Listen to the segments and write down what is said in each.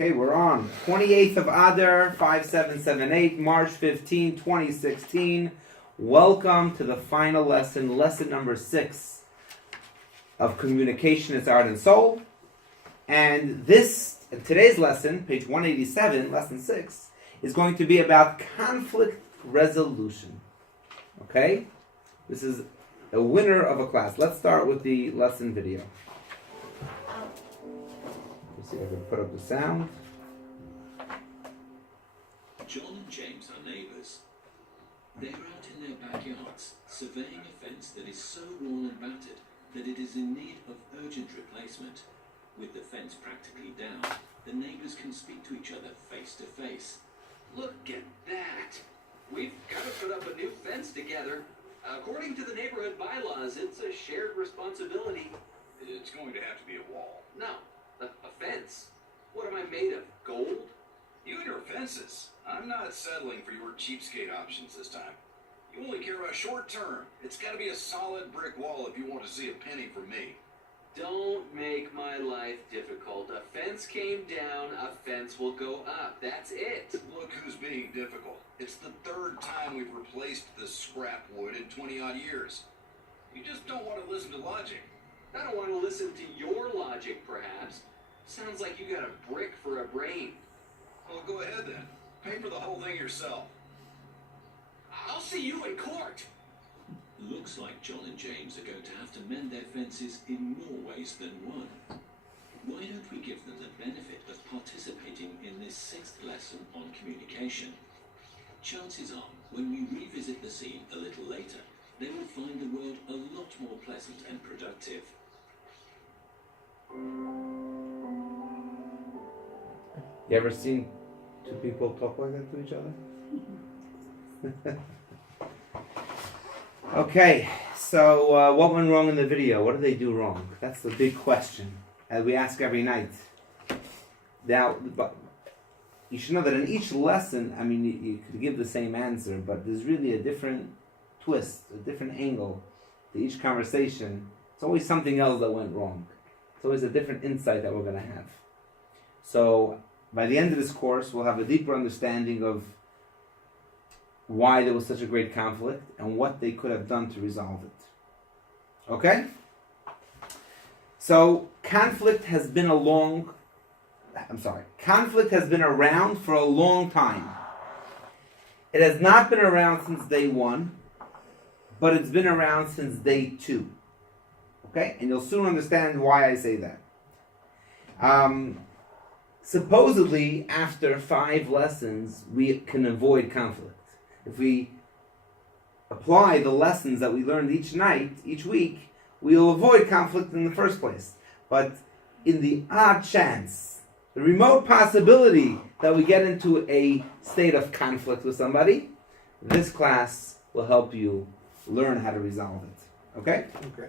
Okay, we're on 28th of Adar, 5778, March 15, 2016. Welcome to the final lesson, lesson number 6 of Communication is Art and Soul. And today's lesson, page 187, lesson 6, is going to be about conflict resolution. Okay? This is a winner of a class. Let's start with the lesson video. See if I can put up the sound. John and James are neighbours. They're out in their backyards, surveying a fence that is so worn and battered that it is in need of urgent replacement. With the fence practically down, the neighbours can speak to each other face to face. Look at that! We've got to put up a new fence together. According to the neighborhood bylaws, it's a shared responsibility. It's going to have to be a wall. No. A fence? What am I made of? Gold? You and your fences. I'm not settling for your cheapskate options this time. You only care about short term. It's got to be a solid brick wall if you want to see a penny from me. Don't make my life difficult. A fence came down, a fence will go up. That's it. Look who's being difficult. It's the third time we've replaced this scrap wood in 20-odd years. You just don't want to listen to logic. I don't want to listen to your logic, perhaps. Sounds like you got a brick for a brain. Well, go ahead then. Pay for the whole thing yourself. I'll see you in court. Looks like John and James are going to have to mend their fences in more ways than one. Why don't we give them the benefit of participating in this 6th lesson on communication? Chances are, when we revisit the scene a little later, they will find the world a lot more pleasant and productive. You ever seen two people talk like that to each other? Okay, so what went wrong in the video? What did they do wrong? That's the big question that we ask every night. Now, but you should know that in each lesson, I mean, you could give the same answer, but there's really a different twist, a different angle to each conversation. It's always something else that went wrong. It's always a different insight that we're going to have. So by the end of this course, we'll have a deeper understanding of why there was such a great conflict and what they could have done to resolve it. Okay? So conflict has been around for a long time. It has not been around since day 1, but it's been around since day 2. Okay? And you'll soon understand why I say that. Supposedly, after 5 lessons, we can avoid conflict. If we apply the lessons that we learned each week, we'll avoid conflict in the first place. But in the odd chance, the remote possibility that we get into a state of conflict with somebody, this class will help you learn how to resolve it. Okay? Okay.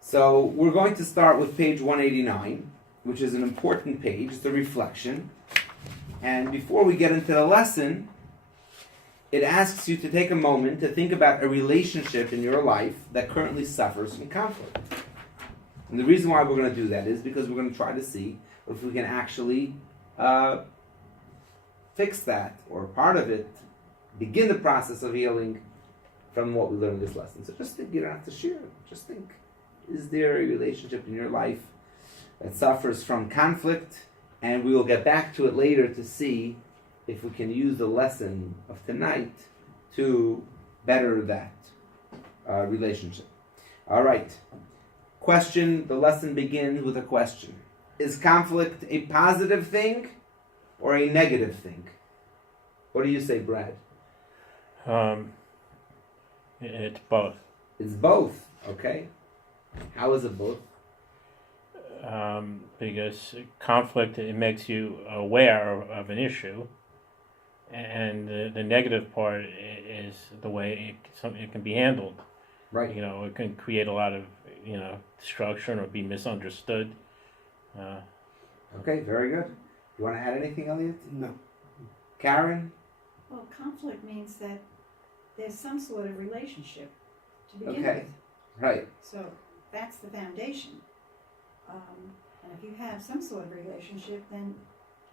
So we're going to start with page 189, which is an important page. It's a reflection. And before we get into the lesson, it asks you to take a moment to think about a relationship in your life that currently suffers from conflict. And the reason why we're going to do that is because we're going to try to see if we can actually fix that, or part of it, begin the process of healing from what we learned in this lesson. So just think, you don't have to share it. Just think, is there a relationship in your life that suffers from conflict? And we will get back to it later to see if we can use the lesson of tonight to better that relationship. All right. Question. The lesson begins with a question. Is conflict a positive thing or a negative thing? What do you say, Brad? It's both. It's both. Okay. How is it both? Because conflict, it makes you aware of an issue, and the negative part is the way it can be handled. Right. You know, it can create a lot of destruction or be misunderstood. Okay, very good. You want to add anything, Elliot? No. Karen? Well, conflict means that there's some sort of relationship to begin Okay. with. Right. So that's the foundation. And if you have some sort of relationship, then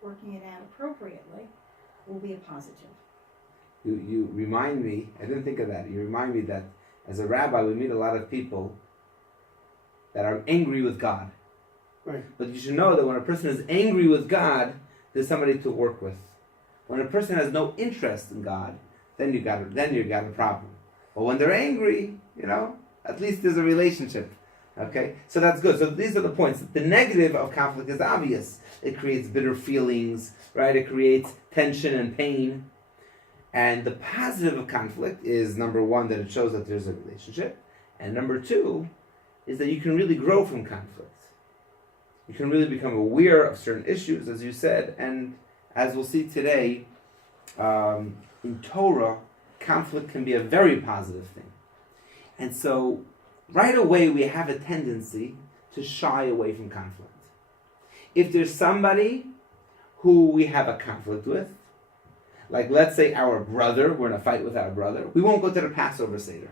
working it out appropriately will be a positive. You remind me, I didn't think of that. You remind me that as a rabbi, we meet a lot of people that are angry with God. Right. But you should know that when a person is angry with God, there's somebody to work with. When a person has no interest in God, then you got a problem. But when they're angry, at least there's a relationship. Okay, so that's good. So these are the points. The negative of conflict is obvious. It creates bitter feelings, right? It creates tension and pain. And the positive of conflict is, number one, that it shows that there's a relationship. And number two is that you can really grow from conflict. You can really become aware of certain issues, as you said. And as we'll see today, in Torah, conflict can be a very positive thing. And so, right away, we have a tendency to shy away from conflict. If there's somebody who we have a conflict with, like let's say our brother, we're in a fight with our brother, we won't go to the Passover Seder.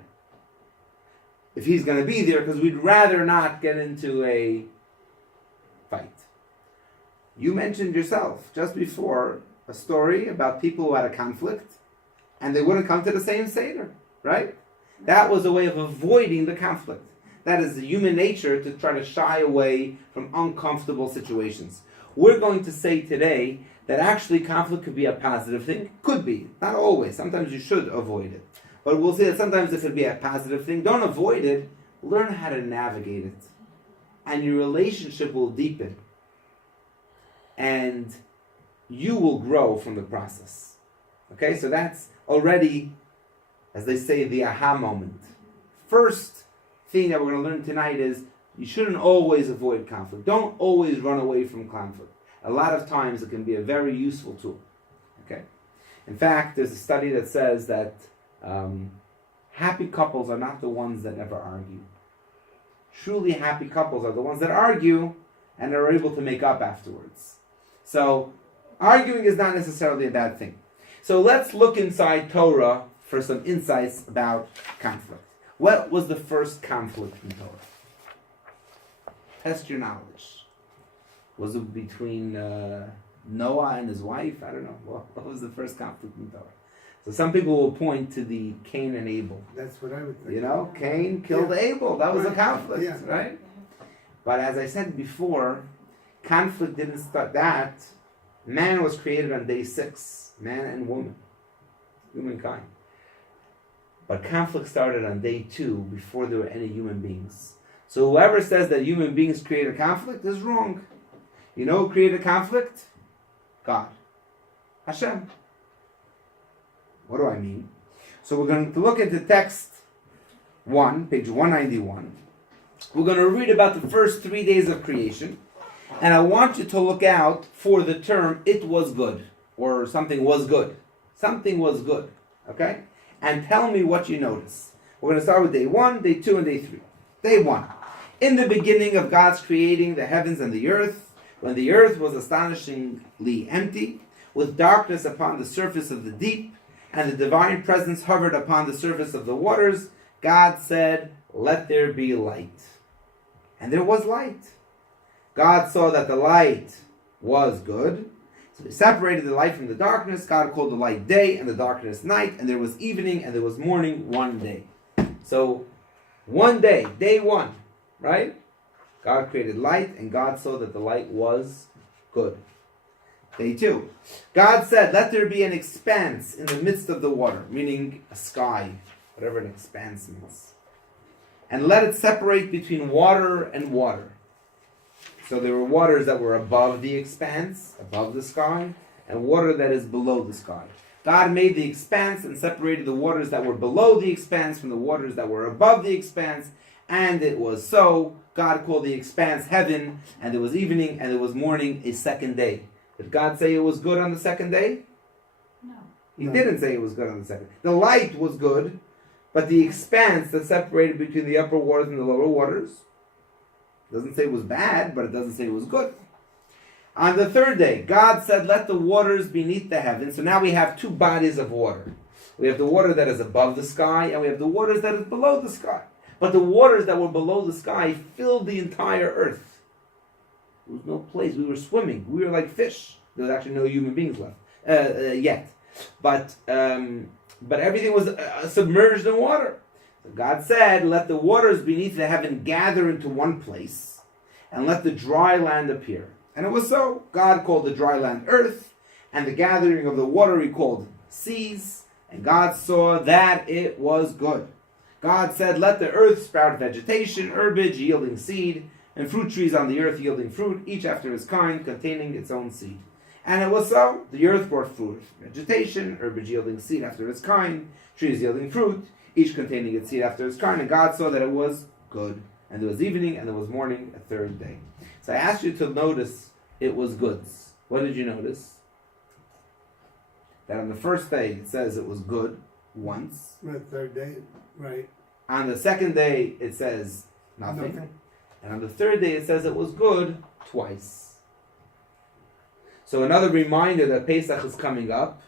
If he's going to be there, because we'd rather not get into a fight. You mentioned yourself, just before, a story about people who had a conflict, and they wouldn't come to the same Seder, right? That was a way of avoiding the conflict. That is human nature, to try to shy away from uncomfortable situations. We're going to say today that actually conflict could be a positive thing. Could be. Not always. Sometimes you should avoid it. But we'll say that sometimes it could be a positive thing. Don't avoid it. Learn how to navigate it. And your relationship will deepen. And you will grow from the process. Okay? So that's already, as they say, the aha moment. First thing that we're going to learn tonight is you shouldn't always avoid conflict. Don't always run away from conflict. A lot of times it can be a very useful tool. Okay? In fact, there's a study that says that happy couples are not the ones that never argue. Truly happy couples are the ones that argue and are able to make up afterwards. So, arguing is not necessarily a bad thing. So let's look inside Torah for some insights about conflict. What was the first conflict in Torah? Test your knowledge. Was it between Noah and his wife? I don't know. What was the first conflict in Torah? So some people will point to the Cain and Abel. That's what I would think. Cain killed Abel. That was a Right. conflict, Yeah. right? But as I said before, conflict didn't start that. Man was created on day 6. Man and woman. Humankind. But conflict started on day 2 before there were any human beings. So whoever says that human beings created conflict is wrong. You know who created conflict? God. Hashem. What do I mean? So we're going to look into text 1, page 191. We're going to read about the first 3 days of creation. And I want you to look out for the term, it was good. Or something was good. Something was good. Okay? And tell me what you notice. We're going to start with day 1, day 2, and day 3. Day 1. In the beginning of God's creating the heavens and the earth, when the earth was astonishingly empty, with darkness upon the surface of the deep, and the divine presence hovered upon the surface of the waters, God said, "Let there be light." And there was light. God saw that the light was good. So they separated the light from the darkness. God called the light day and the darkness night, and there was evening and there was morning one day. So, one day, day 1, right? God created light, and God saw that the light was good. Day 2. God said, "Let there be an expanse in the midst of the water," meaning a sky, whatever an expanse means. "And let it separate between water and water." So there were waters that were above the expanse, above the sky, and water that is below the sky. God made the expanse and separated the waters that were below the expanse from the waters that were above the expanse, and it was so. God called the expanse heaven, and there was evening and there was morning a second day. Did God say it was good on the second day? No. He No. didn't say it was good on the second. The light was good, but the expanse that separated between the upper waters and the lower waters doesn't say it was bad, but it doesn't say it was good. On the third day, God said, "Let the waters beneath the heavens." So now we have 2 bodies of water. We have the water that is above the sky, and we have the waters that is below the sky. But the waters that were below the sky filled the entire earth. There was no place. We were swimming. We were like fish. There was actually no human beings left yet. But everything was submerged in water. So God said, let the waters beneath the heaven gather into one place, and let the dry land appear. And it was so. God called the dry land earth, and the gathering of the water he called seas. And God saw that it was good. God said, let the earth sprout vegetation, herbage yielding seed, and fruit trees on the earth yielding fruit, each after his kind, containing its own seed. And it was so. The earth brought forth vegetation, herbage yielding seed after its kind, trees yielding fruit, each containing its seed after its kind. And God saw that it was good. And there was evening, and there was morning, a third day. So I asked you to notice it was goods. What did you notice? That on the first day it says it was good once. The third day, right. On the second day it says nothing. And on the third day it says it was good twice. So another reminder that Pesach is coming up.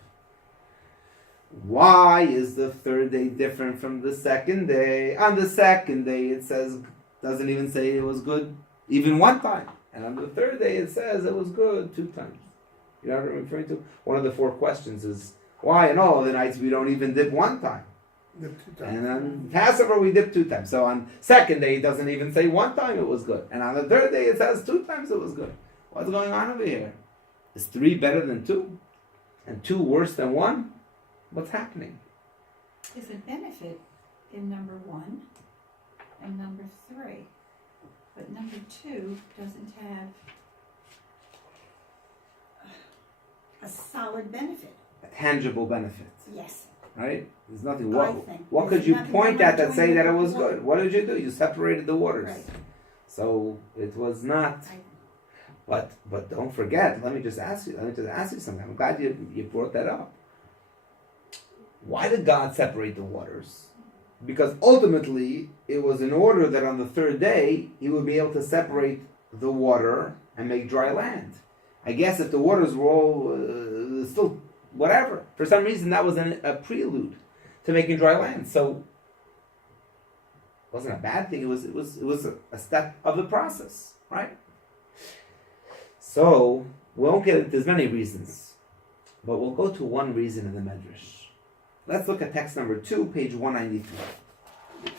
Why is the third day different from the second day? On the second day it says, doesn't even say it was good even one time. And on the third day it says it was good 2 times. You know what I'm referring to? One of the 4 questions is, why in all of the nights we don't even dip 1 time? Dip 2 times. And on Passover we dip 2 times. So on second day it doesn't even say 1 time it was good. And on the third day it says 2 times it was good. What's going on over here? Is 3 better than 2? And 2 worse than 1? What's happening? There's a benefit in number 1 and number 3. But number 2 doesn't have a solid benefit. A tangible benefit. Yes. Right? There's nothing. I think. What could There's you nothing point wrong at that doing say that it what was you want. good? What did you do? You separated the waters. Right. So it was not. But don't forget. Let me just ask you something. I'm glad you brought that up. Why did God separate the waters? Because ultimately it was in order that on the third day he would be able to separate the water and make dry land. I guess if the waters were all still whatever, for some reason that was a prelude to making dry land. So it wasn't a bad thing. It was a step of the process, right? So we won't get into as many reasons, but we'll go to one reason in the Medrash. Let's look at text number 2, page 193.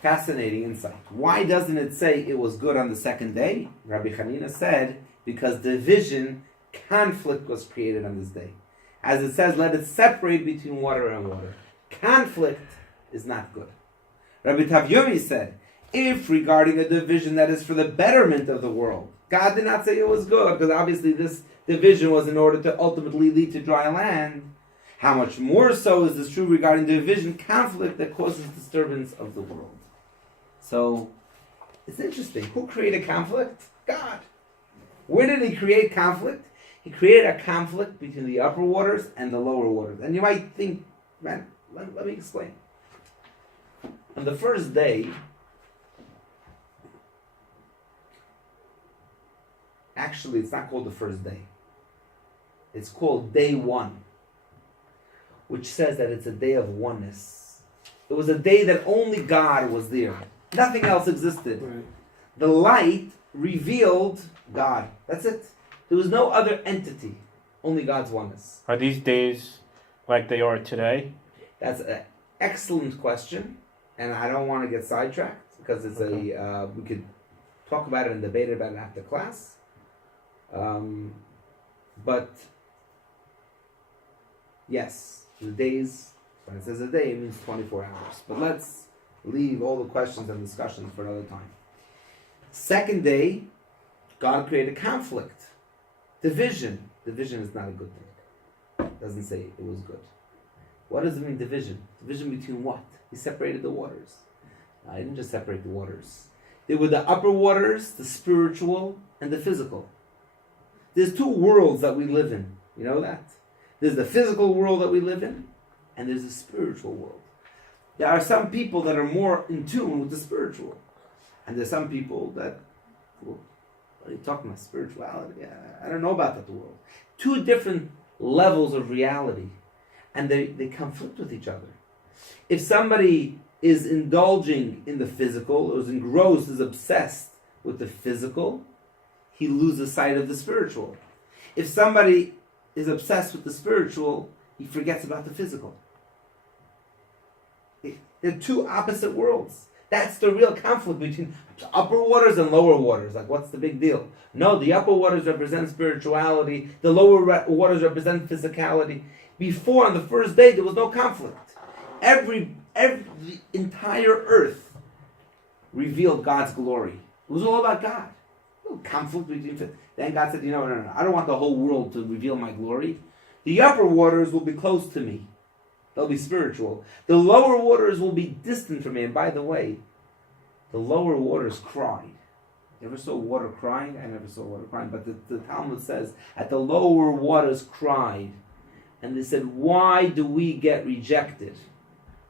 Fascinating insight. Why doesn't it say it was good on the second day? Rabbi Hanina said, because division, conflict was created on this day. As it says, let it separate between water and water. Conflict is not good. Rabbi Tavyomi said, if regarding a division that is for the betterment of the world, God did not say it was good, because obviously this division was in order to ultimately lead to dry land. How much more so is this true regarding division, conflict that causes disturbance of the world? So, it's interesting. Who created conflict? God. Where did he create conflict? He created a conflict between the upper waters and the lower waters. And you might think, man, let me explain. On the first day, actually it's not called the first day. It's called day 1. Which says that it's a day of oneness. It was a day that only God was there. Nothing else existed. Right. The light revealed God. That's it. There was no other entity. Only God's oneness. Are these days like they are today? That's an excellent question. And I don't want to get sidetracked because it's we could talk about it and debate about it after class. But yes. The days, when it says a day, it means 24 hours. But let's leave all the questions and discussions for another time. Second day, God created conflict. Division. Division is not a good thing. It doesn't say it was good. What does it mean, division? Division between what? He separated the waters. No, he didn't just separate the waters. There were the upper waters, the spiritual, and the physical. There's 2 worlds that we live in. You know that? There's the physical world that we live in, and there's the spiritual world. There are some people that are more in tune with the spiritual. And there's some people that, well, what are you talking about, spirituality? I don't know about that world. 2 different levels of reality. And they conflict with each other. If somebody is indulging in the physical, or is engrossed, is obsessed with the physical, he loses sight of the spiritual. If somebody is obsessed with the spiritual, he forgets about the physical. They're two opposite worlds. That's the real conflict between upper waters and lower waters. Like, what's the big deal? No, the upper waters represent spirituality. The lower waters represent physicality. Before, on the first day, there was no conflict. The entire earth revealed God's glory. It was all about God. No conflict between. Then God said, no. I don't want the whole world to reveal my glory. The upper waters will be close to me. They'll be spiritual. The lower waters will be distant from me. And by the way, the lower waters cried. You ever saw water crying? I never saw water crying. But the Talmud says, at the lower waters cried. And they said, why do we get rejected?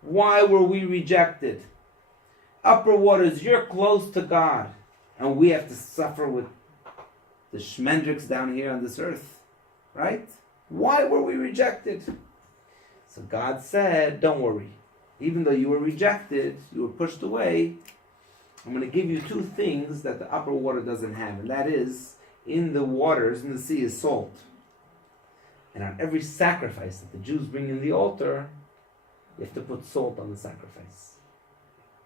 Why were we rejected? Upper waters, you're close to God. And we have to suffer with the shmendricks down here on this earth. Right? Why were we rejected? So God said, don't worry. Even though you were rejected, you were pushed away, I'm going to give you two things that the upper water doesn't have. And that is, in the waters, in the sea, is salt. And on every sacrifice that the Jews bring in the altar, you have to put salt on the sacrifice.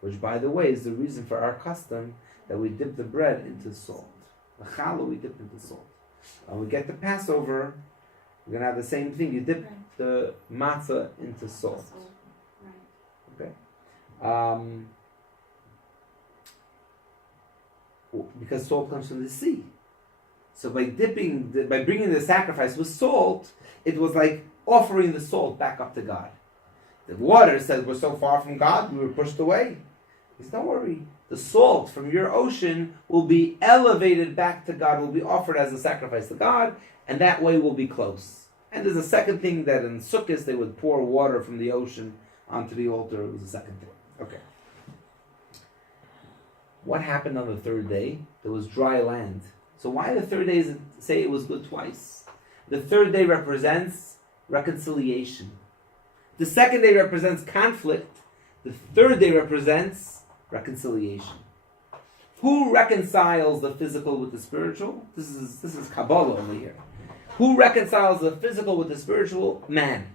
Which, by the way, is the reason for our custom that we dip the bread into salt. The challah we dip into salt. When we get to Passover, we're going to have the same thing. You dip the matzah into salt. Okay? Because salt comes from the sea. So by bringing the sacrifice with salt, it was like offering the salt back up to God. The water said we're so far from God, we were pushed away. He said, don't worry. The salt from your ocean will be elevated back to God, will be offered as a sacrifice to God, and that way we'll be close. And there's a second thing that in Sukkot they would pour water from the ocean onto the altar. It was a second thing. Okay. What happened on the third day? There was dry land. So why the third day say it was good twice? The third day represents reconciliation. The second day represents conflict. The third day represents reconciliation. Who reconciles the physical with the spiritual? This is Kabbalah over here. Who reconciles the physical with the spiritual? Man.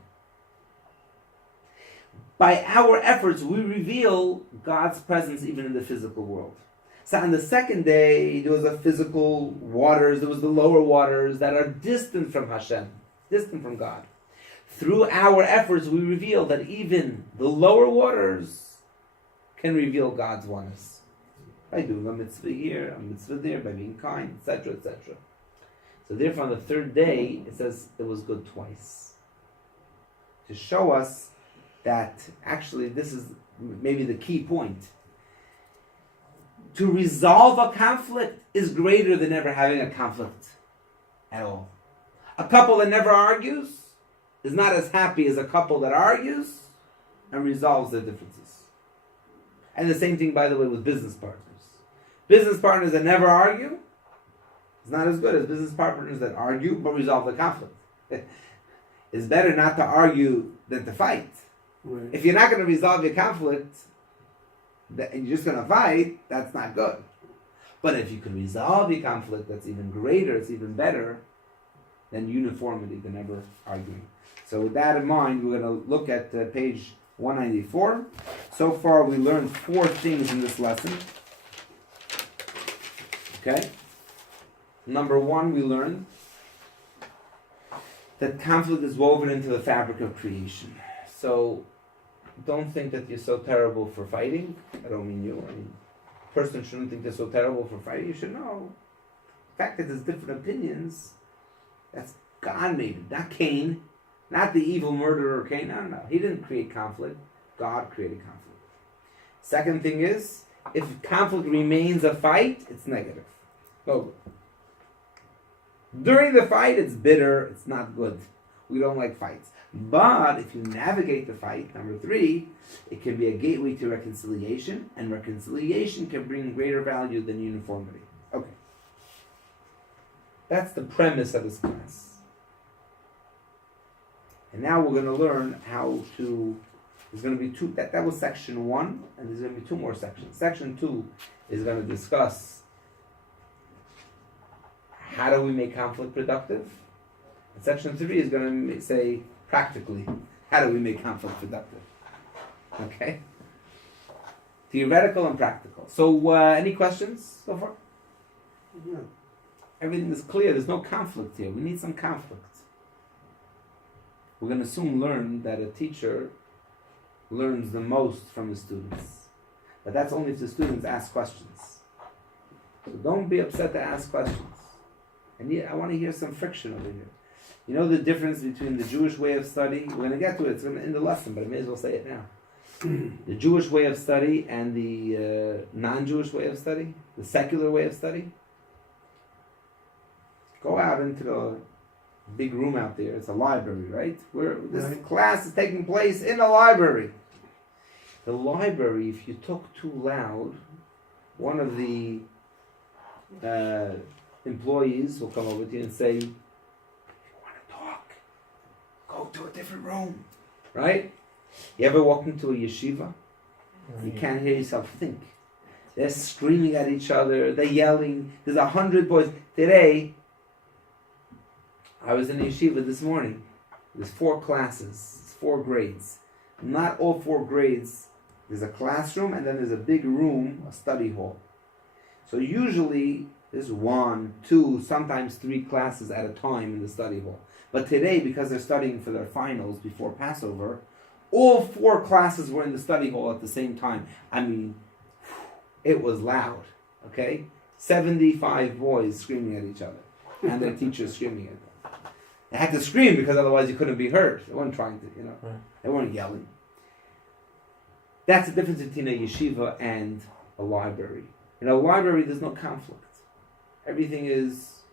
By our efforts, we reveal God's presence even in the physical world. So on the second day, there was a physical waters, there was the lower waters that are distant from Hashem, distant from God. Through our efforts, we reveal that even the lower waters can reveal God's oneness. By doing a mitzvah here, a mitzvah there, by being kind, etc., etc. So therefore, on the third day, it says it was good twice. To show us that actually this is maybe the key point. To resolve a conflict is greater than ever having a conflict at all. A couple that never argues is not as happy as a couple that argues and resolves their differences. And the same thing, by the way, with business partners. Business partners that never argue is not as good as business partners that argue but resolve the conflict. It's better not to argue than to fight. Right. If you're not going to resolve your conflict and you're just going to fight, that's not good. But if you can resolve your conflict, that's even greater, it's even better than uniformity than never arguing. So with that in mind, we're going to look at page 194. So far we learned 4 things in this lesson. Okay? Number 1, we learned that conflict is woven into the fabric of creation. So don't think that you're so terrible for fighting. I don't mean you. I mean, a person shouldn't think they're so terrible for fighting. You should know. The fact that there's different opinions, that's God made it, not Cain. Not the evil murderer Cain. No. He didn't create conflict. God created conflict. Second thing is, if conflict remains a fight, it's negative. No. During the fight, it's bitter. It's not good. We don't like fights. But if you navigate the fight, number 3, it can be a gateway to reconciliation, and reconciliation can bring greater value than uniformity. Okay. That's the premise of this class. And now we're going to learn how to, there's going to be 2, that was section 1, and there's going to be 2 more sections. Section 2 is going to discuss how do we make conflict productive? And section 3 is going to say practically, how do we make conflict productive? Okay? Theoretical and practical. So, any questions so far? Yeah. Everything is clear. There's no conflict here. We need some conflict. We're going to soon learn that a teacher learns the most from his students. But that's only if the students ask questions. So don't be upset to ask questions. And I want to hear some friction over here. You know the difference between the Jewish way of study? We're going to get to it. It's in the lesson, but I may as well say it now. The Jewish way of study and the non-Jewish way of study, the secular way of study. Go out into the big room out there. It's a library, right? Where this class is taking place in a library. The library, if you talk too loud, one of the employees will come over to you and say, if you want to talk, go to a different room. Right? You ever walk into a yeshiva? You can't hear yourself think. They're screaming at each other. They're yelling. There's 100 boys. Today, I was in a yeshiva this morning. There's 4 classes, 4 grades. Not all 4 grades. There's a classroom and then there's a big room, a study hall. So usually there's 1, 2, sometimes 3 classes at a time in the study hall. But today, because they're studying for their finals before Passover, all 4 classes were in the study hall at the same time. I mean, it was loud, okay? 75 boys screaming at each other and their teachers screaming at them. They had to scream because otherwise you couldn't be heard. They weren't trying to, they weren't yelling. That's the difference between a yeshiva and a library. In a library, there's no conflict. Everything is,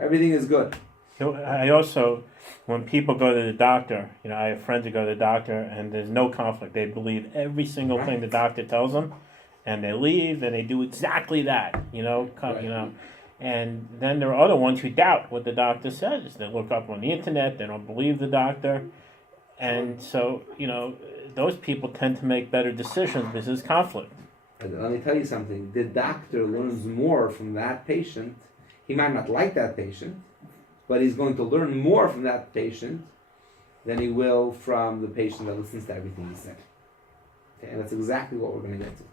everything is good. I also, when people go to the doctor, I have friends who go to the doctor and there's no conflict. They believe every single thing the doctor tells them, and they leave and they do exactly that. And then there are other ones who doubt what the doctor says. They look up on the internet. They don't believe the doctor, and so those people tend to make better decisions because there's conflict. Let me tell you something. The doctor learns more from that patient. He might not like that patient, but he's going to learn more from that patient than he will from the patient that listens to everything he said. Okay, and that's exactly what we're going to get to.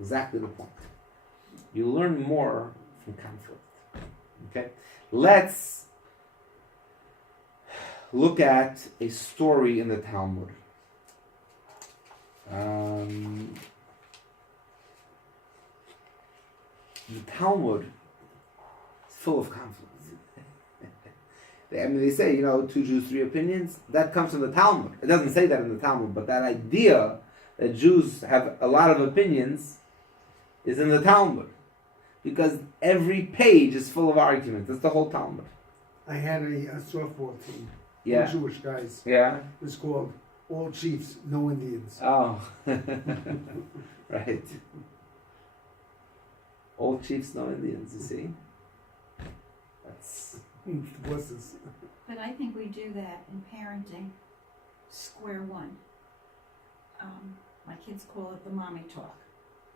Exactly the point. You learn more from conflict. Okay? Let's look at a story in the Talmud. The Talmud is full of conflict. They say, 2 Jews, 3 opinions. That comes from the Talmud. It doesn't say that in the Talmud, but that idea that Jews have a lot of opinions is in the Talmud. Because every page is full of arguments. That's the whole Talmud. I had a softball team. Yeah. All Jewish guys. Yeah. It was called All Chiefs, No Indians. Oh. Right. All Chiefs, No Indians, you see? That's... Bosses. But I think we do that in parenting, square one. My kids call it the mommy talk.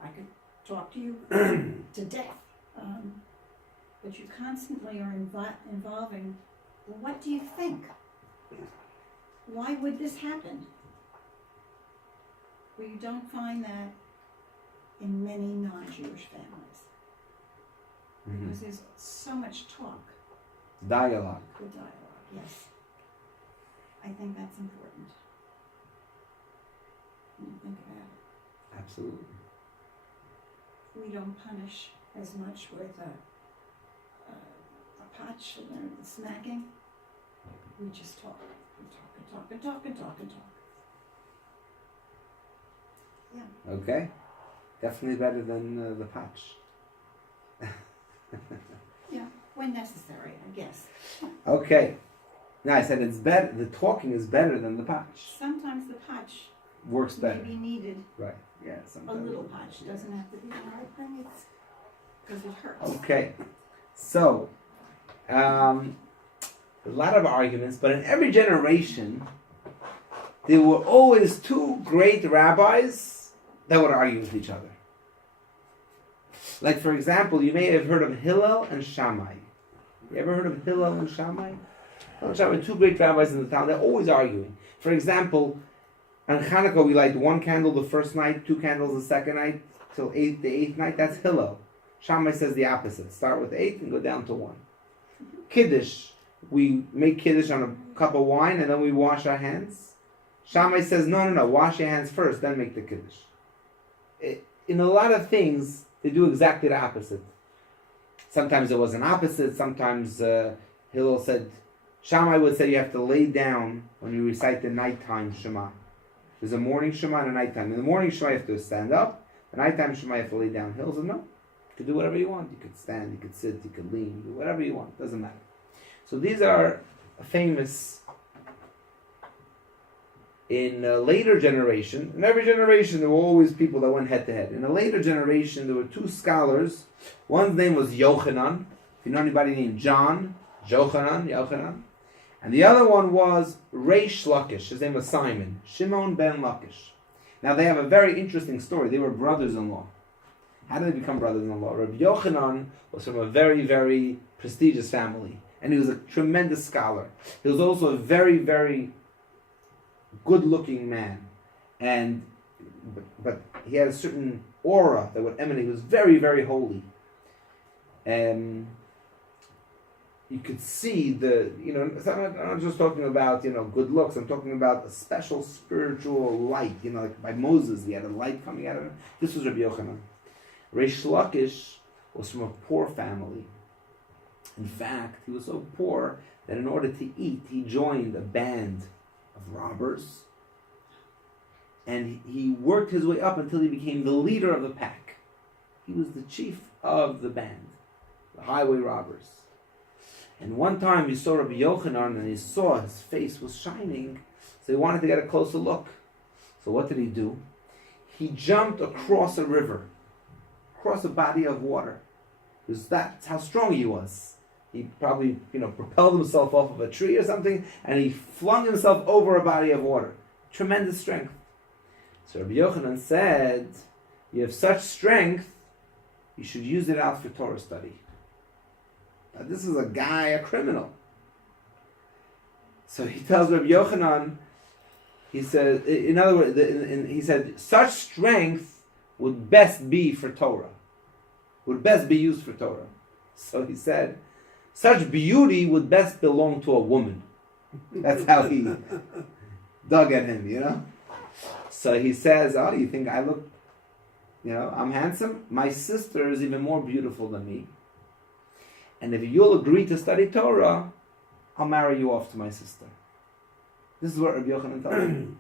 I could talk to you to death. But you constantly are involving, well, what do you think? Why would this happen? Well, you don't find that in many non-Jewish families. Because there's so much talk. Dialogue. Good dialogue, yes. I think that's important. When you think about it. Absolutely. We don't punish as much with a potch and the smacking. We just talk. We talk and talk and talk and talk and talk. Yeah. Okay. Definitely better than the patch. Yeah, when necessary, I guess. Okay. Now I said it's better. The talking is better than the patch. Sometimes the patch Works better. may be needed. Right. Yeah. A Sometimes. little patch doesn't have to be the whole thing. It's because it hurts. Okay. So, a lot of arguments, but in every generation, there were always 2 great rabbis that would argue with each other. Like, for example, you may have heard of Hillel and Shammai. You ever heard of Hillel and Shammai? Hillel and Shammai, two great rabbis in the town. They're always arguing. For example, on Hanukkah, we light one candle the first night, two candles the second night, till the eighth night. That's Hillel. Shammai says the opposite. Start with 8 and go down to 1. Kiddush, we make Kiddush on a cup of wine and then we wash our hands. Shammai says, no, wash your hands first, then make the Kiddush. In a lot of things, they do exactly the opposite. Sometimes it was an opposite. Sometimes Hillel said, Shammai would say you have to lay down when you recite the nighttime Shema. There's a morning Shema and a nighttime. In the morning Shema you have to stand up. The nighttime Shema you have to lay down. Hillel said, no, you could do whatever you want. You could stand, you could sit, you could lean, you could do whatever you want. Doesn't matter. So these are famous in a later generation. In every generation there were always people that went head to head. In a later generation there were two scholars. One's name was Yochanan. If you know anybody named John, Yochanan. And the other one was Reish Lakish. His name was Simon. Shimon ben Lakish. Now they have a very interesting story. They were brothers-in-law. How did they become brothers-in-law? Rabbi Yochanan was from a very, very prestigious family. And he was a tremendous scholar. He was also a very, very good-looking man. But he had a certain aura that would emanate. He was very, very holy. You could see I'm not just talking about, good looks. I'm talking about a special spiritual light. Like by Moses, he had a light coming out of him. This was Rabbi Yochanan. Reish Lakish was from a poor family. In fact, he was so poor that in order to eat, he joined a band of robbers. And he worked his way up until he became the leader of the pack. He was the chief of the band, the highway robbers. And one time he saw Rabbi Yochanan and he saw his face was shining, so he wanted to get a closer look. So what did he do? He jumped across a river, across a body of water. Because that's how strong he was. He probably, propelled himself off of a tree or something, and he flung himself over a body of water. Tremendous strength. So Rabbi Yochanan said, you have such strength, you should use it out for Torah study. Now, this is a guy, a criminal. So he tells Rabbi Yochanan, he said, in other words, he said, such strength would best be for Torah. Would best be used for Torah. So he said, such beauty would best belong to a woman. That's how he dug at him, So he says, oh, you think I look, I'm handsome? My sister is even more beautiful than me. And if you'll agree to study Torah, I'll marry you off to my sister. This is what Rabbi Yochanan told him.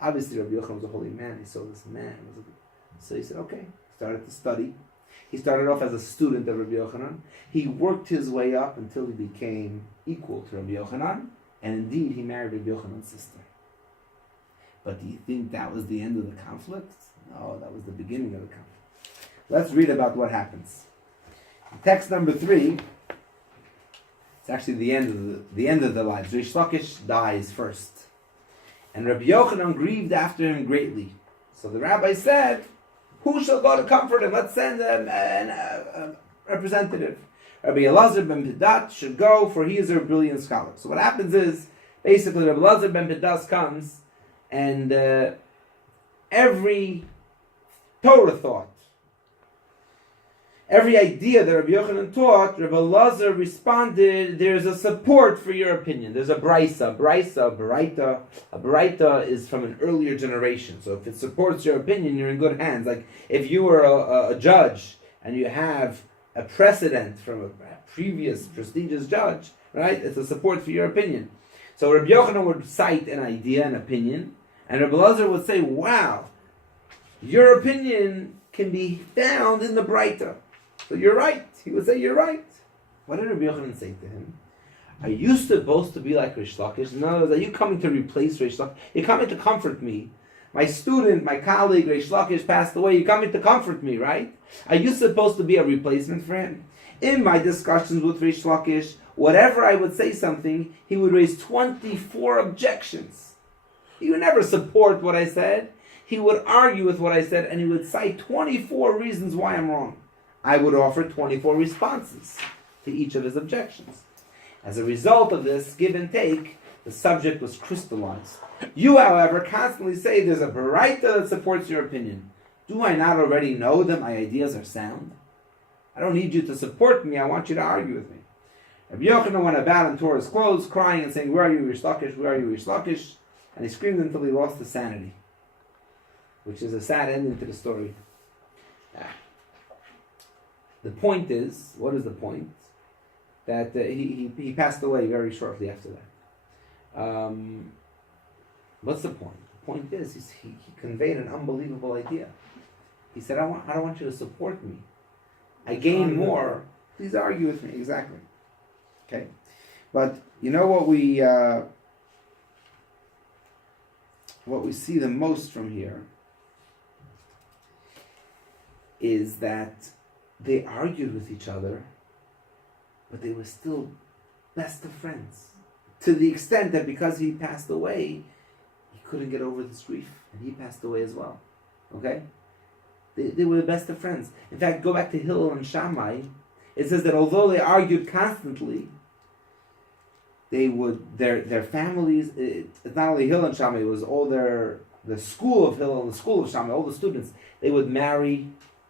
Obviously, Rabbi Yochanan was a holy man. He saw this man. So he said, okay. Started to study. He started off as a student of Rabbi Yochanan. He worked his way up until he became equal to Rabbi Yochanan. And indeed, he married Rabbi Yochanan's sister. But do you think that was the end of the conflict? No, that was the beginning of the conflict. Let's read about what happens. Text number 3. It's actually the end of the lives. Reish Lakish dies first, and Rabbi Yochanan grieved after him greatly. So the rabbi said, "Who shall go to comfort him? Let's send a representative. Rabbi Elazar ben Pedat should go, for he is a brilliant scholar." So what happens is, basically, Rabbi Elazar ben Pedat comes, and every Torah thought, every idea that Rabbi Yochanan taught, Rabbi Elazar responded, there's a support for your opinion. There's a braisa. A braita is from an earlier generation. So if it supports your opinion, you're in good hands. Like if you were a judge and you have a precedent from a previous prestigious judge, right? It's a support for your opinion. So Rabbi Yochanan would cite an idea, an opinion, and Rabbi Elazar would say, wow, your opinion can be found in the braita. So you're right. He would say, you're right. What did Rabbi Yochanan say to him? Are you supposed to be like Reish Lakish? In other words, are you coming to replace Reish Lakish? You're coming to comfort me. My student, my colleague, Reish Lakish passed away. You're coming to comfort me, right? Are you supposed to be a replacement for him? In my discussions with Reish Lakish, whatever I would say something, he would raise 24 objections. He would never support what I said. he would argue with what I said, and he would cite 24 reasons why I'm wrong. I would offer 24 responses to each of his objections. As a result of this give and take, the subject was crystallized. You, however, constantly say there's a baraita that supports your opinion. Do I not already know that my ideas are sound? I don't need you to support me, I want you to argue with me. Rabbi Yochanan went about and tore his clothes, crying and saying, "Where are you, Rish Lakish? Where are you, Rish Lakish?" And he screamed until he lost his sanity. Which is a sad ending to the story. The point is, what is the point? That he passed away very shortly after that. What's the point? The point is, he conveyed an unbelievable idea. He said, I don't want you to support me. I gain more. Please argue with me. Exactly. Okay. But you know what we see the most from here is that they argued with each other, but they were still best of friends. To the extent that because he passed away, he couldn't get over this grief, and he passed away as well. Okay? They were the best of friends. In fact, go back to Hillel and Shammai. It says that although they argued constantly, they would their families. It's not only Hillel and Shammai. It was all the school of Hillel and the school of Shammai. All the students, they would marry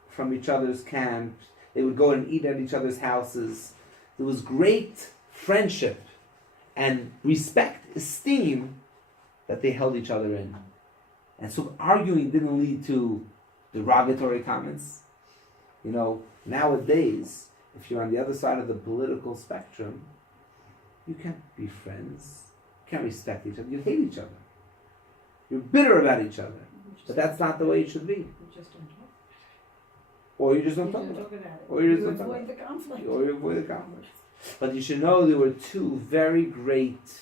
from each other's camps. They would go and eat at each other's houses. There was great friendship and respect, esteem that they held each other in. And so arguing didn't lead to derogatory comments. You know, nowadays, if you're on the other side of the political spectrum, you can't be friends. You can't respect each other. You hate each other. You're bitter about each other. But that's not the way it should be. You just don't talk. Or you just don't talk You about don't it. talk about it. Or you just You don't talk avoid the conflict. Or you avoid the conflict. But you should know there were two very great,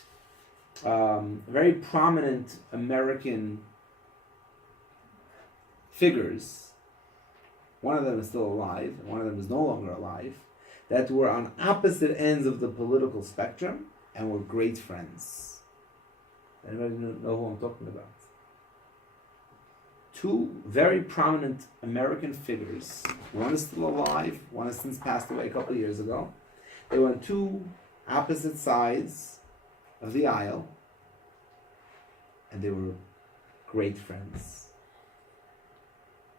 very prominent American figures. One of them is still alive, and one of them is no longer alive, that were on opposite ends of the political spectrum and were great friends. Anybody know who I'm talking about? Two very prominent American figures. One is still alive, one has since passed away a couple of years ago. They were on two opposite sides of the aisle, and they were great friends.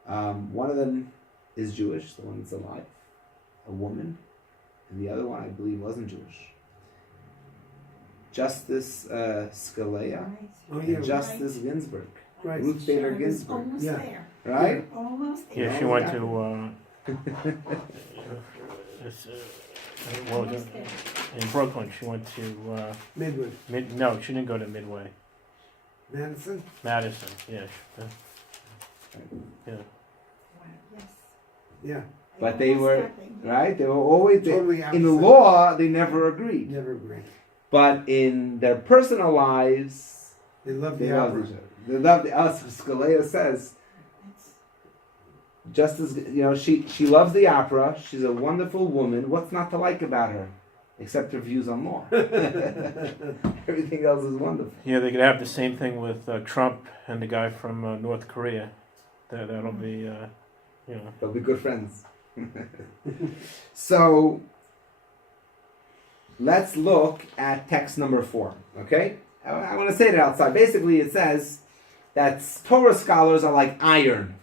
One of them is Jewish, the one that's alive, a woman, and the other one I believe wasn't Jewish. Justice Scalia and Justice Ginsburg. Right. Ruth Bader It was Ginsburg. almost Yeah. there. Right? Almost there. Yeah, she went to. What was it? Almost there. In Brooklyn, she went to Midwood. no, she didn't go to Midway. Madison? Madison, yeah. Yeah. Wow, yes. Yeah. But they almost were, got there. right? They were always, Totally in opposite. law, they never agreed. Never agreed. But in their personal lives, They loved they the loved opera. each other. They loved us. Scalia says, That's- just as, she loves the opera. She's a wonderful woman. What's not to like about her? Except her views on law. Everything else is wonderful. Yeah, they could have the same thing with Trump and the guy from North Korea. That'll be, They'll be good friends. So, let's look at text number 4. Okay? I want to say it outside. Basically, it says that Torah scholars are like iron.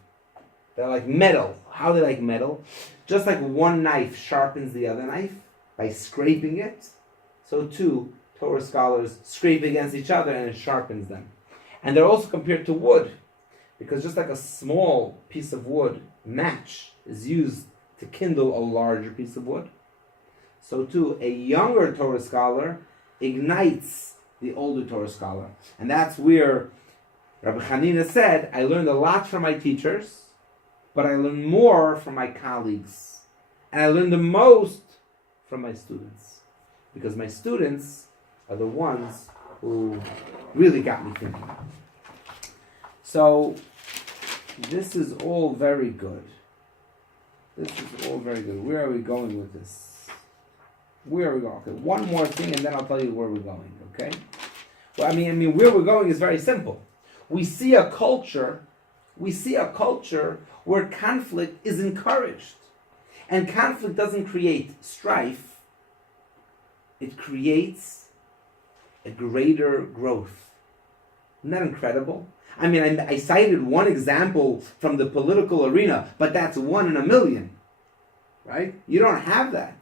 They're like metal. How are they like metal? Just like one knife sharpens the other knife by scraping it, so too Torah scholars scrape against each other and it sharpens them. And they're also compared to wood, because just like a small piece of wood, match, is used to kindle a larger piece of wood, so too a younger Torah scholar ignites the older Torah scholar. And that's where Rabbi Hanina said, I learned a lot from my teachers, but I learned more from my colleagues. And I learned the most from my students. Because my students are the ones who really got me thinking. So, this is all very good. Where are we going with this? Where are we going? Okay, one more thing and then I'll tell you where we're going, okay? Well, I mean, where we're going is very simple. We see a culture we see a culture where conflict is encouraged. And conflict doesn't create strife, it creates a greater growth. Isn't that incredible? I mean, I cited one example from the political arena, but that's 1 in a million, right? You don't have that.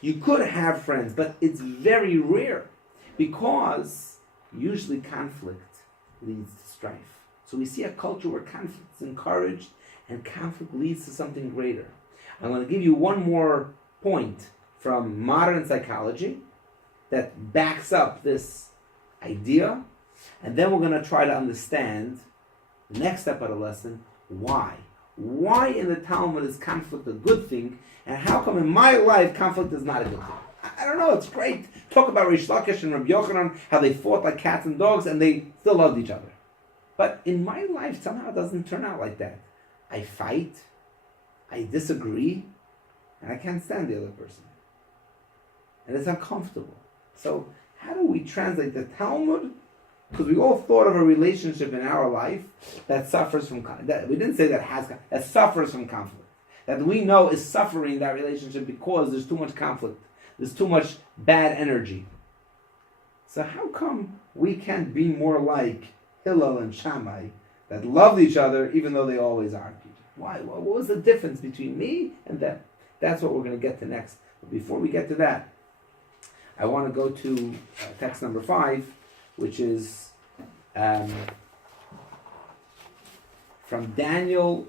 You could have friends, but it's very rare because usually conflict leads to strife. So we see a culture where conflict is encouraged and conflict leads to something greater. I'm going to give you one more point from modern psychology that backs up this idea, and then we're going to try to understand the next step of the lesson, why. Why in the Talmud is conflict a good thing, and how come in my life conflict is not a good thing? I don't know, it's great. Talk about Rish Lakish and Rabbi Yochanan, how they fought like cats and dogs, and they still loved each other. But in my life, somehow it doesn't turn out like that. I fight, I disagree, and I can't stand the other person. And it's uncomfortable. So how do we translate the Talmud? Because we all thought of a relationship in our life that suffers from conflict. We didn't say that suffers from conflict. That we know is suffering that relationship because there's too much conflict. There's too much bad energy. So how come we can't be more like Hillel and Shammai that loved each other even though they always argued? Why? What was the difference between me and them? That's what we're going to get to next. But before we get to that, I want to go to text number 5, which is from Daniel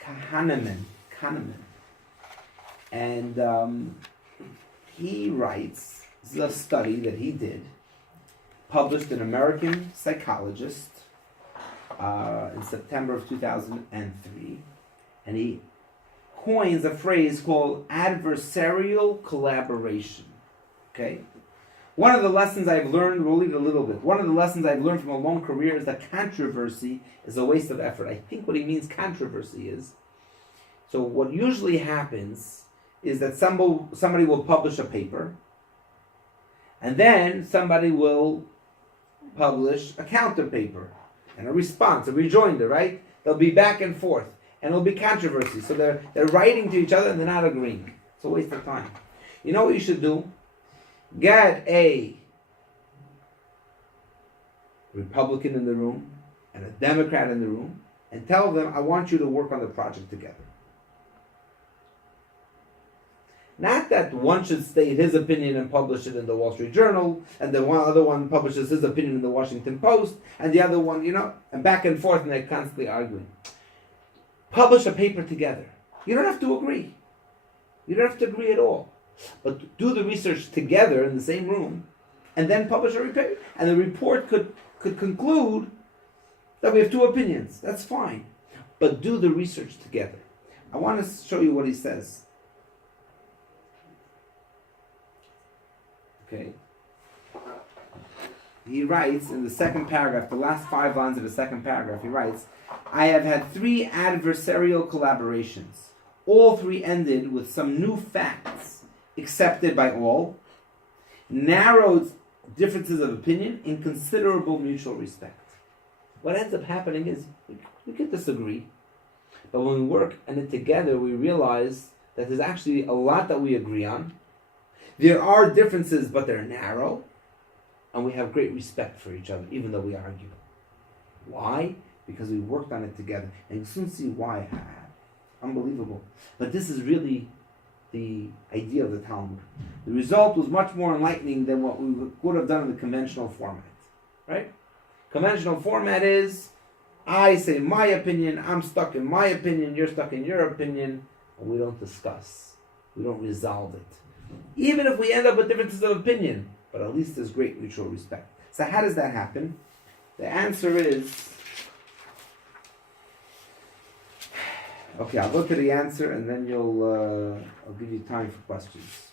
Kahneman. And he writes, this is a study that he did, published in American Psychologist in September of 2003. And he coins a phrase called adversarial collaboration. Okay? One of the lessons I've learned, we'll leave it a little bit. One of the lessons I've learned from a long career is that controversy is a waste of effort. I think what he means controversy is, so what usually happens is that somebody will publish a paper, and then somebody will publish a counter paper, and a response, a rejoinder, right? They'll be back and forth, and it'll be controversy. So they're writing to each other and they're not agreeing. It's a waste of time. You know what you should do? Get a Republican in the room and a Democrat in the room and tell them, I want you to work on the project together. Not that one should state his opinion and publish it in the Wall Street Journal, and the other one publishes his opinion in the Washington Post, and the other one, and back and forth, and they're constantly arguing. Publish a paper together. You don't have to agree. You don't have to agree at all. But do the research together in the same room, and then publish a report. And the report could conclude that we have two opinions. That's fine. But do the research together. I want to show you what he says. Okay. He writes in the second paragraph, the last 5 lines of the second paragraph, he writes, I have had 3 adversarial collaborations. All 3 ended with some new facts accepted by all, narrowed differences of opinion, and considerable mutual respect. What ends up happening is we could disagree, but when we work on it together, we realize that there's actually a lot that we agree on. There are differences, but they're narrow, and we have great respect for each other, even though we argue. Why? Because we worked on it together. And you'll soon see why. Unbelievable. But this is really the idea of the Talmud. The result was much more enlightening than what we would have done in the conventional format. Right? Conventional format is, I say my opinion, I'm stuck in my opinion, you're stuck in your opinion, and we don't discuss. We don't resolve it. Even if we end up with differences of opinion, but at least there's great mutual respect. So how does that happen? The answer is, okay, I'll go to the answer and then I'll give you time for questions.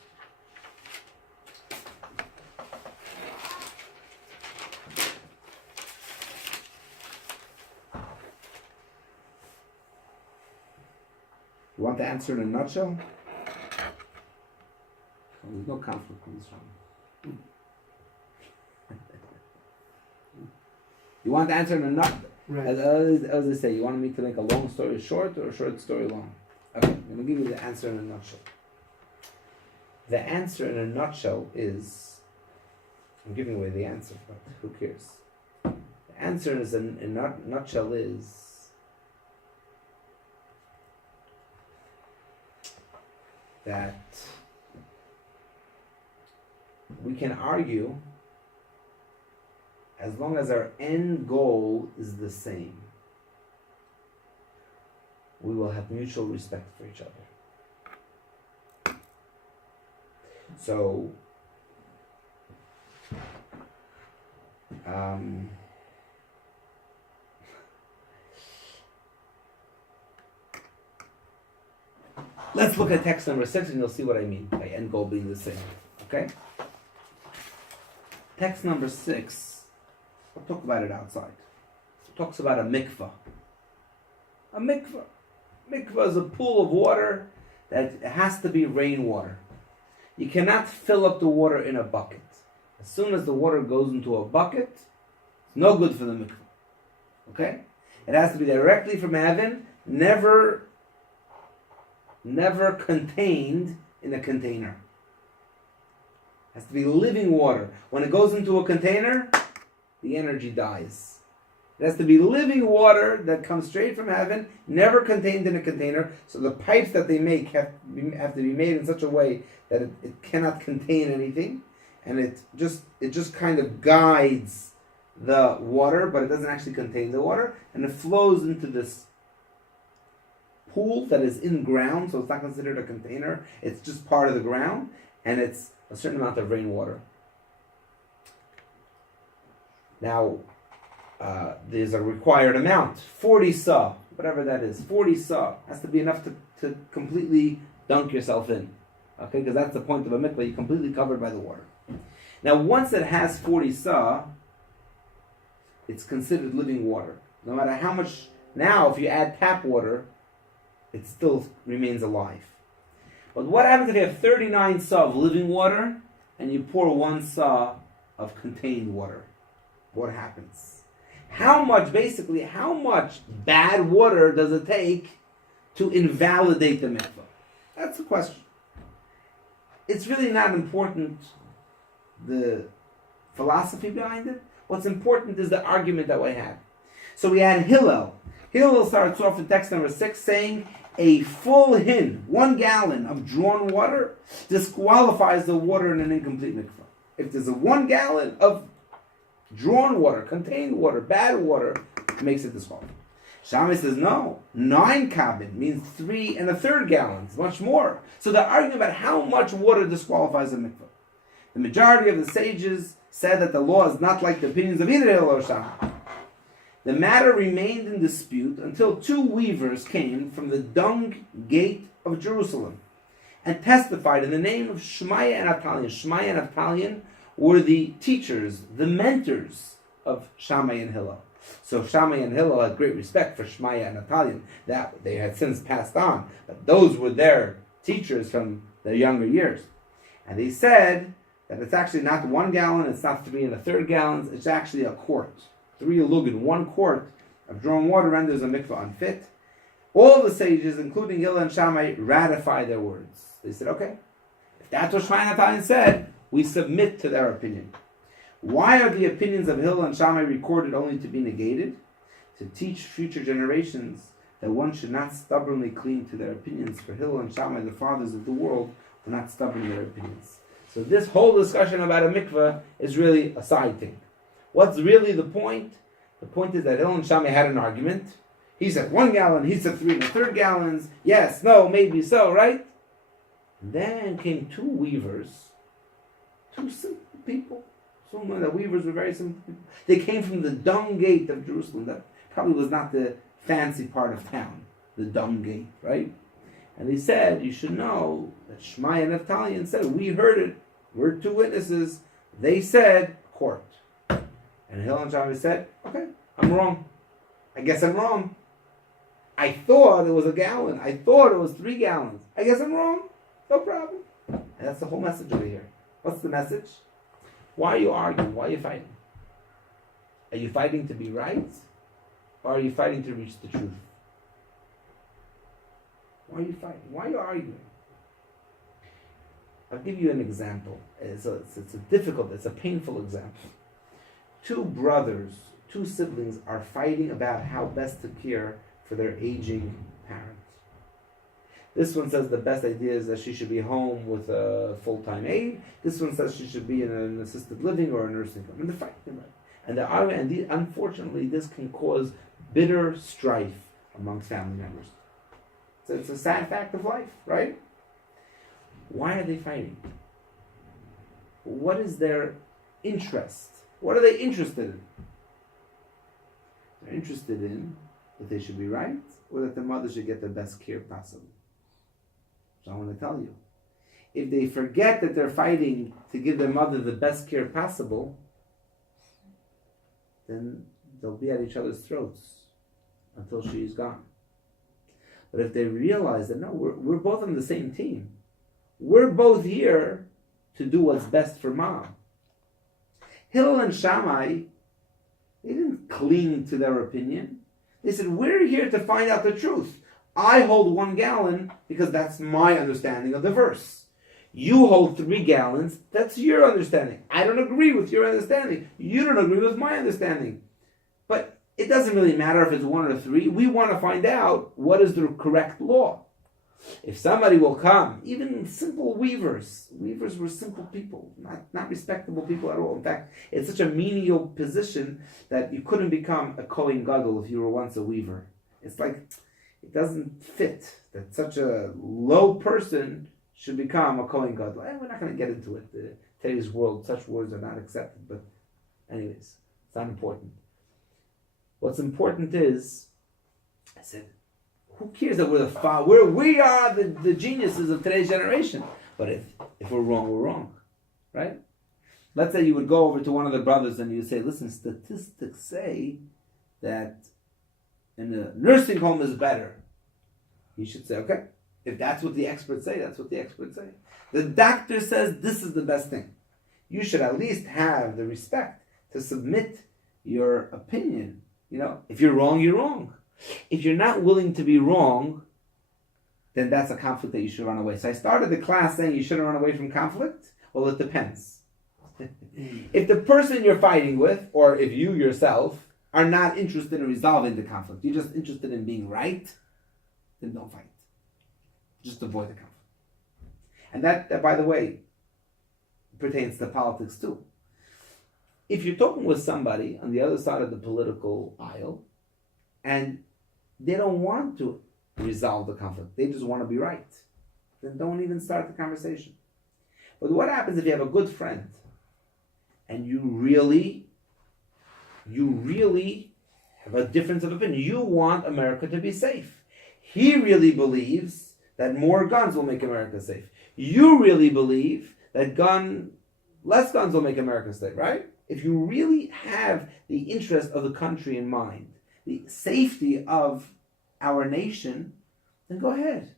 You want the answer in a nutshell? Oh, there's no conflict in this one. You want the answer in a nutshell? Right. As I say, you want me to make a long story short or a short story long? Okay, I'm going to give you the answer in a nutshell. The answer in a nutshell is, I'm giving away the answer, but who cares? The answer is in a nutshell is that we can argue as long as our end goal is the same. We will have mutual respect for each other. So, let's look at text number 6 and you'll see what I mean by end goal being the same. Okay? Text number 6, we'll talk about it outside. It talks about a mikvah. A mikvah. Mikvah is a pool of water that has to be rainwater. You cannot fill up the water in a bucket. As soon as the water goes into a bucket, it's no good for the mikvah. Okay? It has to be directly from heaven, never contained in a container. It has to be living water. When it goes into a container, the energy dies. It has to be living water that comes straight from heaven, never contained in a container. So the pipes that they make have to be made in such a way that it cannot contain anything, and it just kind of guides the water, but it doesn't actually contain the water, and it flows into this pool that is in ground, so it's not considered a container. It's just part of the ground, and it's a certain amount of rainwater. Now, there's a required amount, 40 sa, whatever that is. 40 sa has to be enough to completely dunk yourself in. Okay, because that's the point of a mikvah, you're completely covered by the water. Now, once it has 40 sa, it's considered living water. No matter how much, now if you add tap water, it still remains alive. But what happens if you have 39 sa of living water and you pour 1 sa of contained water? What happens? How much bad water does it take to invalidate the mikvah? That's the question. It's really not important the philosophy behind it. What's important is the argument that we have. So we had Hillel. Hillel starts off in text number 6 saying, a full hin, 1 gallon of drawn water, disqualifies the water in an incomplete mikvah. If there's a 1 gallon of drawn water, contained water, bad water, it makes it disqualified. Shammai says no. 9 kabin means 3 1/3 gallons, much more. So they're arguing about how much water disqualifies a mikvah. The majority of the sages said that the law is not like the opinions of either Hillel or Shammai. The matter remained in dispute until 2 weavers came from the dung gate of Jerusalem and testified in the name of Shmaya and Atalian. Shmaya and Atalian were the teachers, the mentors of Shammai and Hillel. So Shammai and Hillel had great respect for Shmaya and Atalian, that they had since passed on, but those were their teachers from their younger years. And they said that it's actually not 1 gallon, it's not 3 1/3 gallons, it's actually a quart. 3 lugin, 1 quart of drawn water renders a mikvah unfit. All the sages, including Hillel and Shammai, ratify their words. They said, okay, if that's what Shmaya and Atalian said, we submit to their opinion. Why are the opinions of Hillel and Shammai recorded only to be negated? To teach future generations that one should not stubbornly cling to their opinions, for Hillel and Shammai, the fathers of the world, were not stubborn in their opinions. So this whole discussion about a mikveh is really a side thing. What's really the point? The point is that Hillel and Shammai had an argument. He said 1 gallon, he said 3 1/3 gallons. Yes, no, maybe so, right? And then came 2 weavers, 2 simple people. Some the weavers were very simple people. They came from the dung gate of Jerusalem. That probably was not the fancy part of town, the dung gate, right? And they said, you should know that Shmaya and Atalian said, we heard it. We're 2 witnesses. They said, court. And Hillel and Shammai said, okay, I'm wrong. I guess I'm wrong. I thought it was 1 gallon. I thought it was 3 gallons. I guess I'm wrong. No problem. And that's the whole message over here. What's the message? Why are you arguing? Why are you fighting? Are you fighting to be right? Or are you fighting to reach the truth? Why are you fighting? Why are you arguing? I'll give you an example. It's a painful example. Two brothers, two siblings are fighting about how best to care for their aging parents. This one says the best idea is that she should be home with a full-time aide. This one says she should be in an assisted living or a nursing home. And they're fighting about it. Unfortunately, this can cause bitter strife amongst family members. So it's a sad fact of life, right? Why are they fighting? What is their interest? What are they interested in? They're interested in that they should be right or that the mother should get the best care possible. So I want to tell you, if they forget that they're fighting to give their mother the best care possible, then they'll be at each other's throats until she's gone. But if they realize that, no, we're both on the same team. We're both here to do what's best for mom. Hillel and Shammai, they didn't cling to their opinion. They said, we're here to find out the truth. I hold 1 gallon because that's my understanding of the verse. You hold 3 gallons, that's your understanding. I don't agree with your understanding. You don't agree with my understanding. But it doesn't really matter if it's 1 or 3. We want to find out what is the correct law. If somebody will come, even simple weavers were simple people, not respectable people at all. In fact, it's such a menial position that you couldn't become a Kohen Gadol if you were once a weaver. It's like, it doesn't fit that such a low person should become a Kohen Gadol. We're not going to get into it. Today's world, such words are not accepted. But anyways, it's not important. What's important is, I said, who cares that we are the geniuses of today's generation? But if we're wrong, we're wrong, right? Let's say you would go over to one of the brothers and you say, listen, statistics say that in the nursing home is better. You should say, okay, if that's what the experts say, that's what the experts say. The doctor says this is the best thing. You should at least have the respect to submit your opinion. If you're wrong, you're wrong. If you're not willing to be wrong, then that's a conflict that you should run away. So I started the class saying you shouldn't run away from conflict. Well, it depends. If the person you're fighting with, or if you yourself, are not interested in resolving the conflict, you're just interested in being right, then don't fight. Just avoid the conflict. And that, by the way, pertains to politics too. If you're talking with somebody on the other side of the political aisle, and they don't want to resolve the conflict, they just want to be right, then don't even start the conversation. But what happens if you have a good friend and you really have a difference of opinion? You want America to be safe. He really believes that more guns will make America safe. You really believe that less guns will make America safe, right? If you really have the interest of the country in mind, the safety of our nation, then go ahead.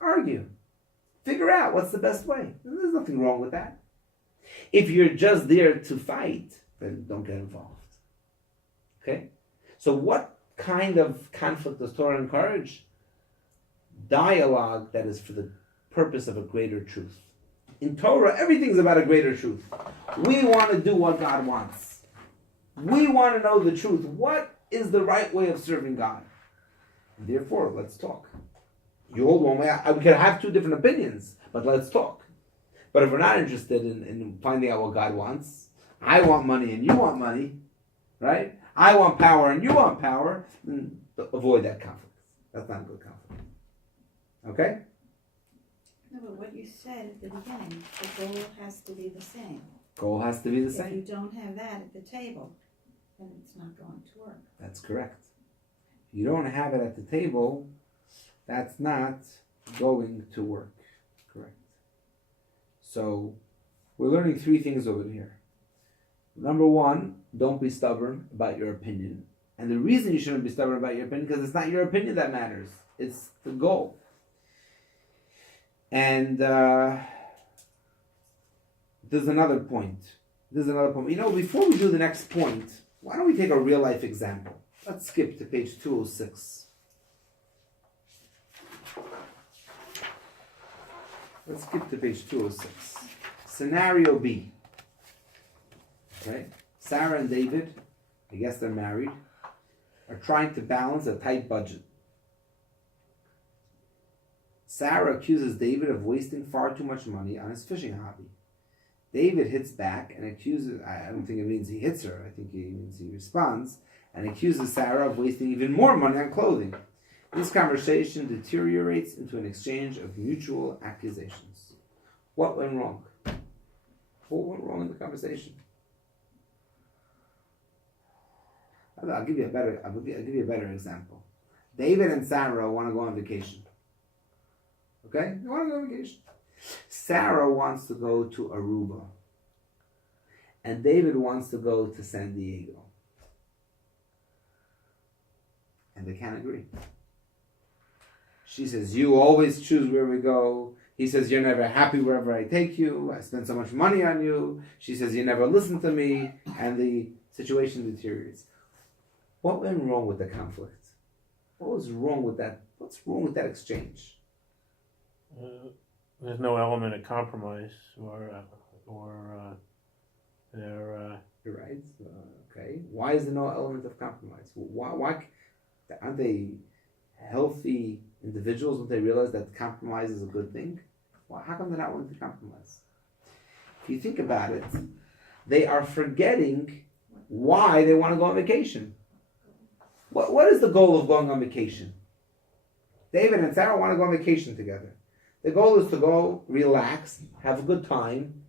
Argue. Figure out what's the best way. There's nothing wrong with that. If you're just there to fight, then don't get involved. Okay? So what kind of conflict does Torah encourage? Dialogue that is for the purpose of a greater truth. In Torah, everything's about a greater truth. We want to do what God wants. We want to know the truth. What is the right way of serving God? And therefore, let's talk. You hold one way. We can have 2 different opinions, but let's talk. But if we're not interested in finding out what God wants, I want money and you want money, right? I want power and you want power, then avoid that conflict. That's not a good conflict. Okay? No, but what you said at the beginning, the goal has to be the same. Goal has to be the If you same. don't have that at the table, then it's not going to work. That's correct. If you don't have it at the table, that's not going to work. Correct. So, we're learning 3 things over here. Number 1, don't be stubborn about your opinion. And the reason you shouldn't be stubborn about your opinion, because it's not your opinion that matters. It's the goal. And there's another point. Before we do the next point, why don't we take a real life example? Let's skip to page 206. Let's skip to page 206. Scenario B. Right? Sarah and David, I guess they're married, are trying to balance a tight budget. Sarah accuses David of wasting far too much money on his fishing hobby. David hits back and accuses, I don't think it means he hits her, I think it means he responds, and accuses Sarah of wasting even more money on clothing. This conversation deteriorates into an exchange of mutual accusations. What went wrong? What went wrong in the conversation? I'll give you a better example. David and Sarah want to go on vacation. Okay? They want to go on vacation. Sarah wants to go to Aruba. And David wants to go to San Diego. And they can't agree. She says, you always choose where we go. He says, you're never happy wherever I take you. I spend so much money on you. She says, you never listen to me. And the situation deteriorates. What went wrong with the conflict? What was wrong with that? What's wrong with that exchange? There's no element of compromise or You're right. Okay. Why is there no element of compromise? Why aren't they healthy individuals? Don't they realize that compromise is a good thing? How come they're not willing to compromise? If you think about it, they are forgetting why they want to go on vacation. What is the goal of going on vacation? David and Sarah want to go on vacation together. The goal is to go, relax, have a good time,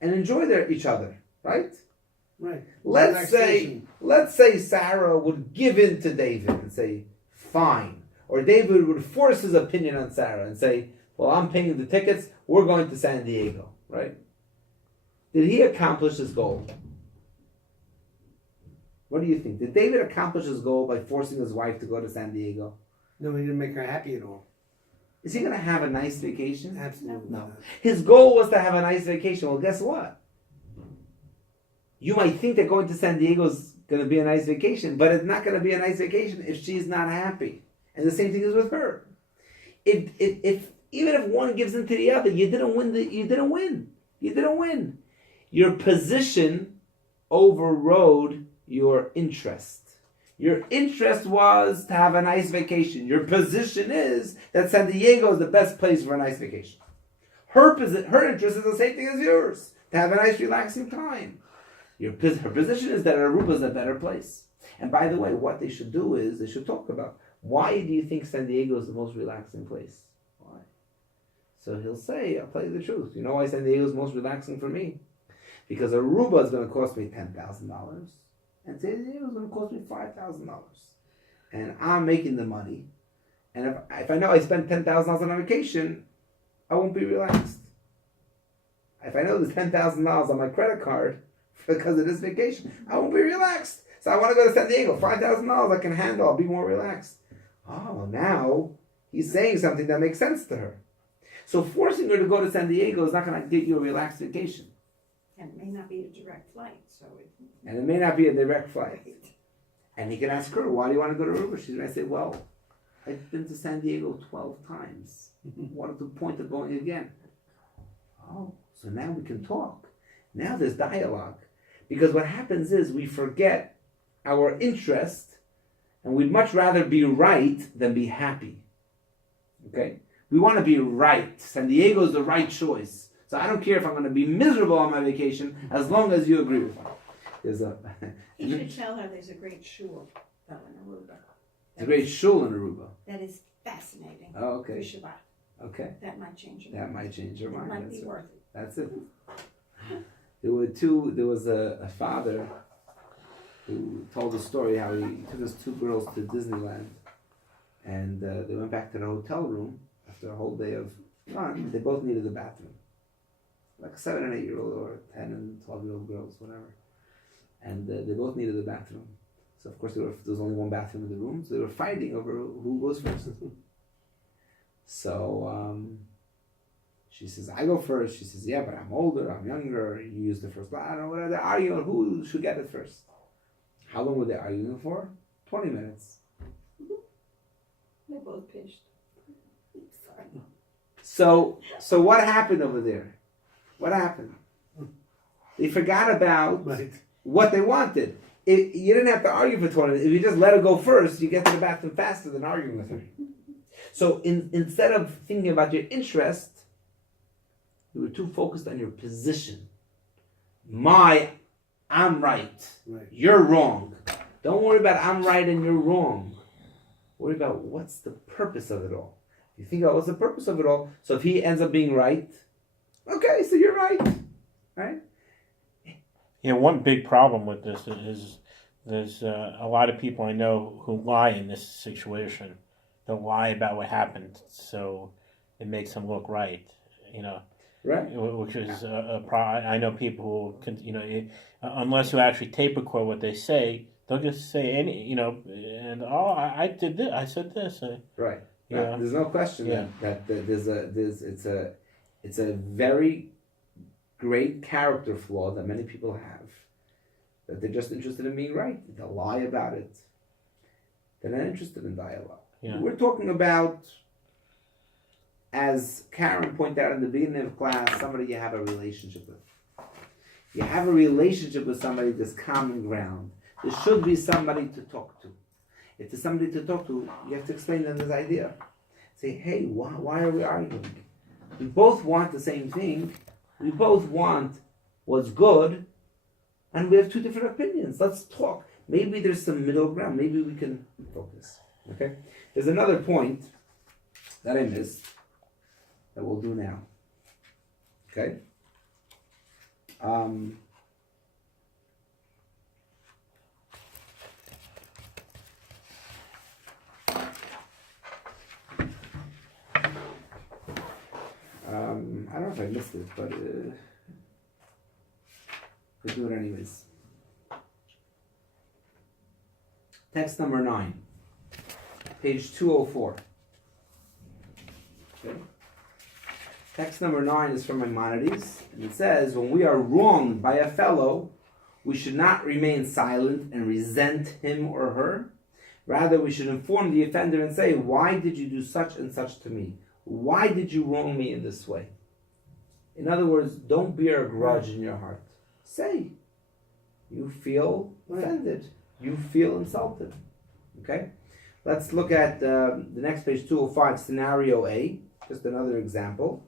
and enjoy each other, right? Right. Let's say Sarah would give in to David and say, fine. Or David would force his opinion on Sarah and say, well, I'm paying the tickets, we're going to San Diego, right? Did he accomplish his goal? What do you think? Did David accomplish his goal by forcing his wife to go to San Diego? No, he didn't make her happy at all. Is he going to have a nice vacation? Absolutely No. not. His goal was to have a nice vacation. Well, guess what? You might think that going to San Diego is going to be a nice vacation, but it's not going to be a nice vacation if she's not happy. And the same thing is with her. If even if one gives in to the other, you didn't win. Your position overrode your interest. Your interest was to have a nice vacation. Your position is that San Diego is the best place for a nice vacation. Her interest is the same thing as yours, to have a nice relaxing time. Her position is that Aruba is a better place. And by the way, what they should do is, they should talk about, why do you think San Diego is the most relaxing place? Why? So he'll say, I'll tell you the truth. You know why San Diego is most relaxing for me? Because Aruba is going to cost me $10,000. And San Diego is going to cost me $5,000. And I'm making the money. And if I know I spend $10,000 on a vacation, I won't be relaxed. If I know there's $10,000 on my credit card because of this vacation, I won't be relaxed. So I want to go to San Diego. $5,000 I can handle. I'll be more relaxed. Oh, now he's saying something that makes sense to her. So forcing her to go to San Diego is not going to get you a relaxed vacation. And it may not be a direct flight, And it may not be a direct flight. And he can ask her, why do you want to go to Aruba? She's going to say, well, I've been to San Diego 12 times. What is the point of going again? Oh, so now we can talk. Now there's dialogue. Because what happens is we forget our interest, and we'd much rather be right than be happy. Okay? We want to be right. San Diego is the right choice. So I don't care if I'm going to be miserable on my vacation, as long as you agree with me. He should tell her there's a great shul in Aruba. There's a great shul in Aruba. That is fascinating. Oh, okay. For Shabbat. Okay. That might change her. That might change her mind. It might That's be it. worth it. That's it. There was a father who told a story how he took his two girls to Disneyland, and they went back to the hotel room after a whole day of fun. They both needed the bathroom. Like a 7 and 8 year old or 10 and 12-year-old girls, whatever. And they both needed the bathroom. So of course there was only one bathroom in the room, so they were fighting over who goes first. So she says, I go first. She says, yeah, but I'm older, I'm younger, you use the first. I don't know, whatever. They're arguing who should get it first. How long were they arguing for? 20 minutes. They're both pitched. So what happened over there? What happened? They forgot about Right. what they wanted. You didn't have to argue for 20 minutes. If you just let her go first, you get to the bathroom faster than arguing with her. So instead of thinking about your interest, you were too focused on your position. I'm right. Right. You're wrong. Don't worry about I'm right and you're wrong. Worry about what's the purpose of it all. You think about what's the purpose of it all. So if he ends up being right, okay, so you're right. Right? Yeah, one big problem with this is there's a lot of people I know who lie in this situation. They'll lie about what happened, so it makes them look right. You know, Right. which is a problem. I know people who can, unless you actually tape record what they say, they'll just say and I did this, I said this. Right. Yeah. There's no question Yeah. that it's a very great character flaw that many people have. That they're just interested in being right. They'll lie about it. They're not interested in dialogue. Yeah. We're talking about, as Karen pointed out in the beginning of class, somebody you have a relationship with. You have a relationship with somebody, there's common ground. There should be somebody to talk to. If there's somebody to talk to, you have to explain them this idea. Say, hey, why are we arguing? We both want the same thing. We both want what's good, and we have two different opinions. Let's talk. Maybe there's some middle ground. Maybe we can focus. Okay? There's another point that I missed that we'll do now. Okay? I don't know if I missed it, but we'll do it anyways. Text number 9, page 204. Okay. Text number 9 is from Maimonides, and it says, when we are wronged by a fellow, we should not remain silent and resent him or her. Rather, we should inform the offender and say, why did you do such and such to me? Why did you wrong me in this way? In other words, don't bear a grudge in your heart. Say, you feel offended. You feel insulted. Okay? Let's look at the next page, 205, scenario A. Just another example.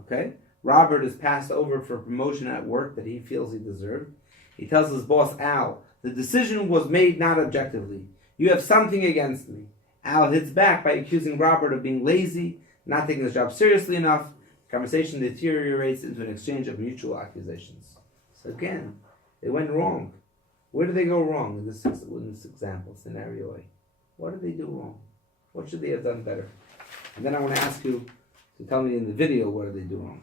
Okay? Robert is passed over for promotion at work that he feels he deserved. He tells his boss, Al, the decision was made not objectively. You have something against me. Al hits back by accusing Robert of being lazy, not taking his job seriously enough. Conversation deteriorates into an exchange of mutual accusations. So again, they went wrong. Where did they go wrong in this example, scenario A? What did they do wrong? What should they have done better? And then I want to ask you to tell me in the video what did they do wrong.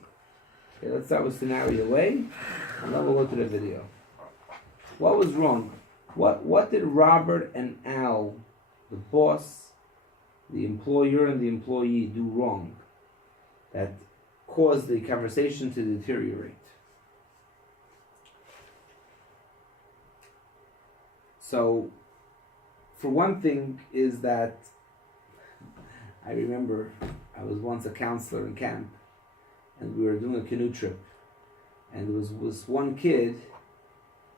Okay, let's start with scenario A, and then we'll go to the video. What was wrong? What did Robert and Al, the boss, the employer, and the employee do wrong that caused the conversation to deteriorate? So, for one thing is that I remember I was once a counselor in camp, and we were doing a canoe trip, and there was one kid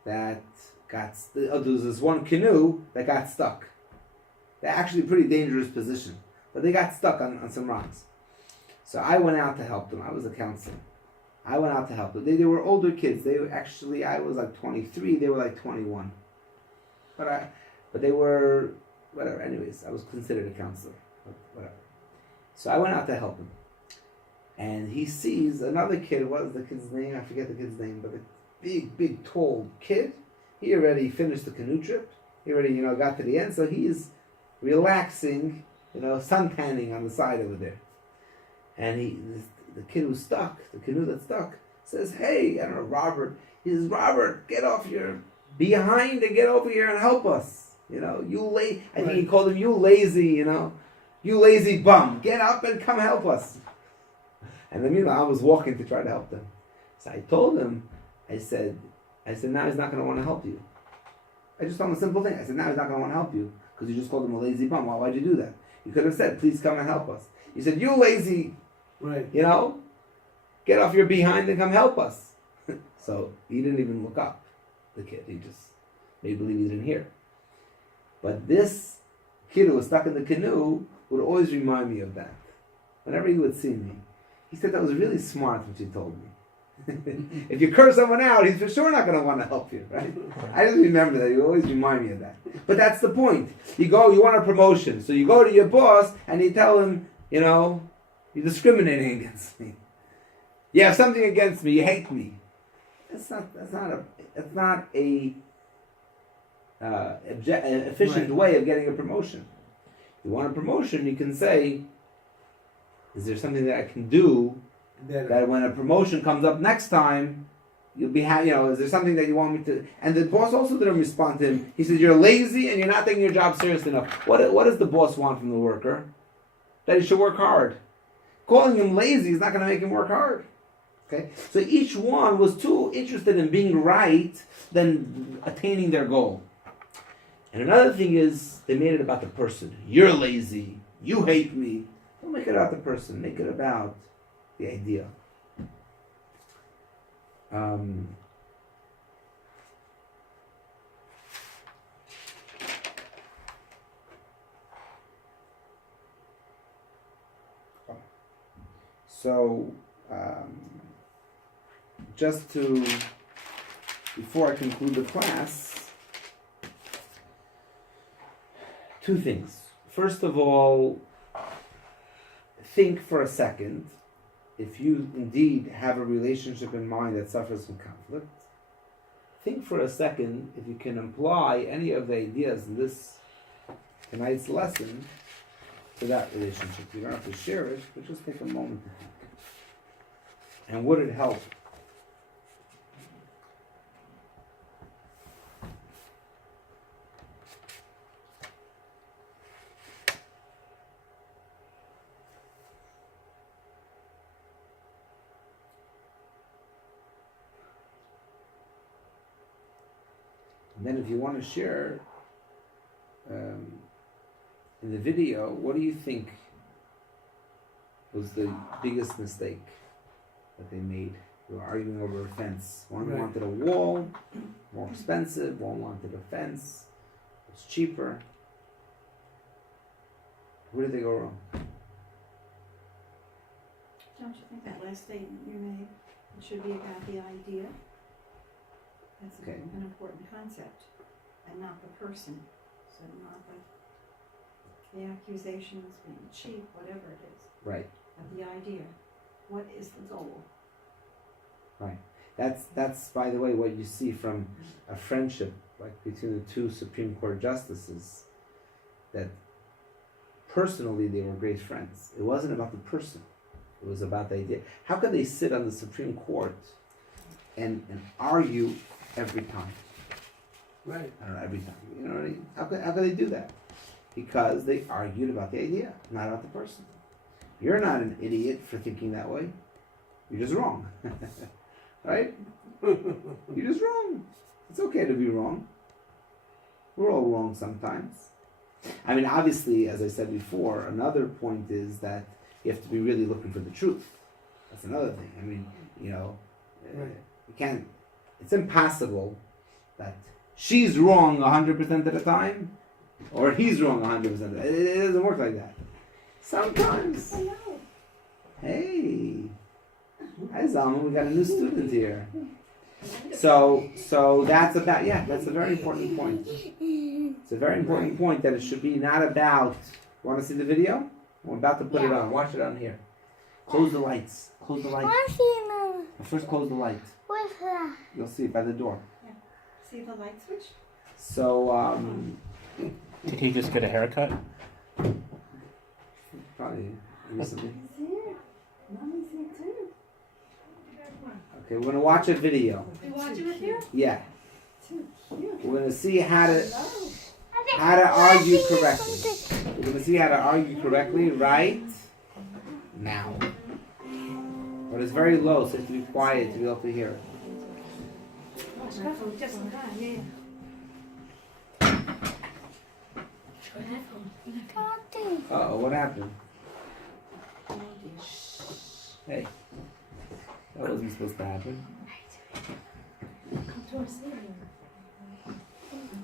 that there was this one canoe that got stuck. They're actually a pretty dangerous position, but they got stuck on some rocks. So I went out to help them. I was a counselor. I went out to help them. They were older kids. They were actually, I was like 23. They were like 21. But they were, whatever. Anyways, I was considered a counselor. Whatever. So I went out to help him. And he sees another kid. What was the kid's name? I forget the kid's name. But a big, tall kid. He already finished the canoe trip. He already, got to the end. So he's relaxing, suntanning on the side over there. And the kid who's stuck, the canoe that's stuck, says, hey, I don't know, Robert. He says, Robert, get off your behind and get over here and help us. I think he called him, you lazy, you lazy bum. Get up and come help us. And then, I was walking to try to help them. So I told him, I said, now he's not going to want to help you. I just told him a simple thing. I said, now he's not going to want to help you. because you just called him a lazy bum. Why'd you do that? You could have said, please come and help us. You said, you lazy, Right. you know, get off your behind and come help us. So he didn't even look up, the kid. He just made believe he didn't hear. But this kid who was stuck in the canoe would always remind me of that. Whenever he would see me, he said that was really smart what you told me. If you curse someone out, he's for sure not going to want to help you, right? I just remember that. You always remind me of that. But that's the point. You want a promotion. So you go to your boss and you tell him, you know, you're discriminating against me. You have something against me. You hate me. That's not a efficient way of getting a promotion. If you want a promotion, you can say, is there something that I can do that when a promotion comes up next time, you'll be happy, is there something that you want me to... And the boss also didn't respond to him. He said, you're lazy and you're not taking your job seriously enough. What does the boss want from the worker? That he should work hard. Calling him lazy is not going to make him work hard. Okay? So each one was too interested in being right than attaining their goal. And another thing is, they made it about the person. You're lazy. You hate me. Don't make it about the person. Make it about the idea. So, just to, before I conclude the class, two things. First of all, think for a second, if you indeed have a relationship in mind that suffers from conflict, think for a second if you can apply any of the ideas in this tonight's lesson to that relationship. You don't have to share it, but just take a moment to think. And would it help? And then if you want to share in the video, what do you think was the biggest mistake that they made? They were arguing over a fence. One wanted a wall, more expensive. One wanted a fence, it's cheaper. Where did they go wrong? Don't you think that last statement you made, it should be about the idea? That's Okay. an important concept, and not the person. So not like the accusations being cheap, whatever it is, Right. but the idea. What is the goal? Right. That's by the way what you see from a friendship like between the two Supreme Court justices, that personally they were great friends. It wasn't about the person. It was about the idea. How could they sit on the Supreme Court and argue every time? Right. I don't know, every time. You know what I mean? How could they do that? Because they argued about the idea, not about the person. You're not an idiot for thinking that way. You're just wrong. Right? You're just wrong. It's okay to be wrong. We're all wrong sometimes. I mean, obviously, as I said before, another point is that you have to be really looking for the truth. That's another thing. I mean, you can't, it's impossible that she's wrong 100% of the time, or he's wrong 100%. It doesn't work like that. Sometimes. Hey. Hi, Zalman. We got a new student here. So that's about, that's a very important point. It's a very important point that it should be not about, you want to see the video? I'm about to put it on. Watch it on here. Close the lights. Close the lights. First close the light. You'll see it by the door. Yeah. See the light switch? So, Did he just get a haircut? probably recently. He's here. Mommy's here too. Okay, we're going to watch a video. You watching it here? Yeah. Too cute. We're going to see how to argue correctly. We're going to see how to argue correctly right now. But it's very low, so you have to be quiet to be able to hear it. Just in time, yeah. Uh-oh, what happened? Hey. That wasn't supposed to happen.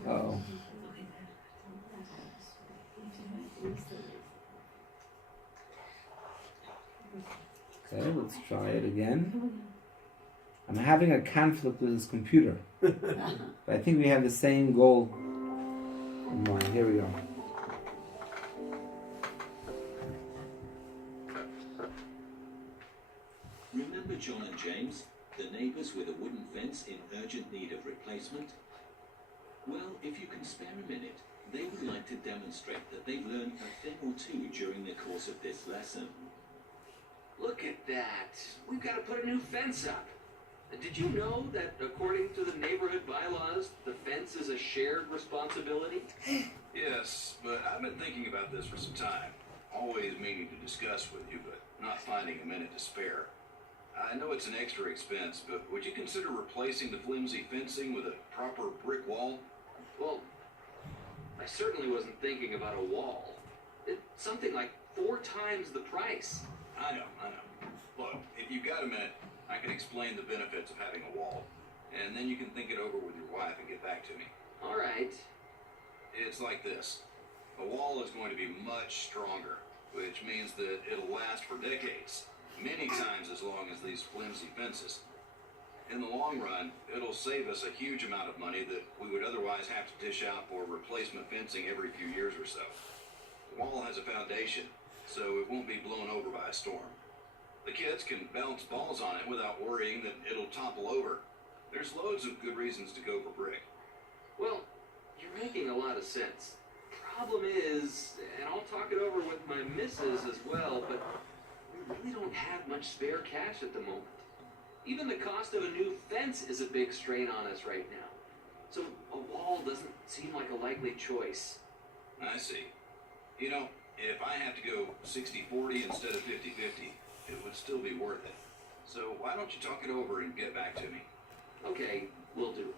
Uh-oh. Okay, let's try it again. I'm having a conflict with this computer. But I think we have the same goal in mind. Here we go. Remember John and James, the neighbours with a wooden fence in urgent need of replacement? Well, if you can spare a minute, they would like to demonstrate that they've learned a thing or two during the course of this lesson. Look at that. We've got to put a new fence up. Did you know that according to the neighborhood bylaws, the fence is a shared responsibility? Yes, but I've been thinking about this for some time. Always meaning to discuss with you, but not finding a minute to spare. I know it's an extra expense, but would you consider replacing the flimsy fencing with a proper brick wall? Well, I certainly wasn't thinking about a wall. It's something like 4 times the price. I know. Look, if you've got a minute, I can explain the benefits of having a wall, and then you can think it over with your wife and get back to me. All right. It's like this. A wall is going to be much stronger, which means that it'll last for decades, many times as long as these flimsy fences. In the long run, it'll save us a huge amount of money that we would otherwise have to dish out for replacement fencing every few years or so. The wall has a foundation, so it won't be blown over by a storm. The kids can bounce balls on it without worrying that it'll topple over. There's loads of good reasons to go for brick. Well, you're making a lot of sense. Problem is, and I'll talk it over with my missus as well, but we really don't have much spare cash at the moment. Even the cost of a new fence is a big strain on us right now. So a wall doesn't seem like a likely choice. I see. You know, if I have to go 60-40 instead of 50-50, it would still be worth it. So why don't you talk it over and get back to me? Okay, will do.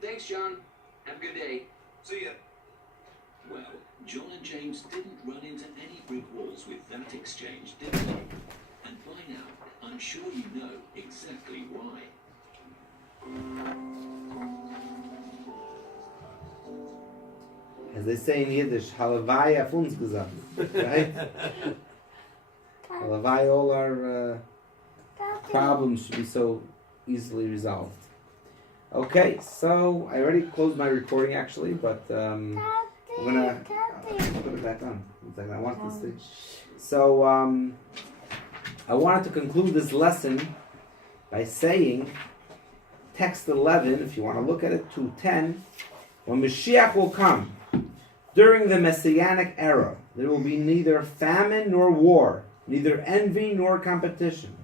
Thanks, John. Have a good day. See ya. Well, John and James didn't run into any brick walls with that exchange, did they? And by now, I'm sure you know exactly why. As they say in Yiddish, Halavai auf uns gesagt, right? Halavai, all our problems should be so easily resolved. Okay, so I already closed my recording actually, but I'm gonna put it back on. One second, I want this thing. So I wanted to conclude this lesson by saying, text 11, if you want to look at it, 2:10, when Mashiach will come, during the Messianic era, there will be neither famine nor war, neither envy nor competition.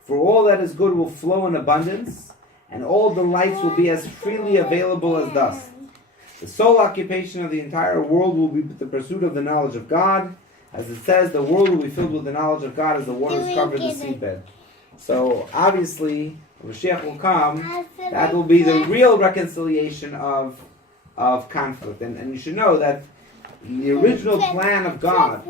For all that is good will flow in abundance, and all delights will be as freely available as dust. The sole occupation of the entire world will be the pursuit of the knowledge of God. As it says, the world will be filled with the knowledge of God as the waters cover the seabed. So obviously, when Mashiach will come, that will be the real reconciliation of conflict. And you should know that the original plan of God,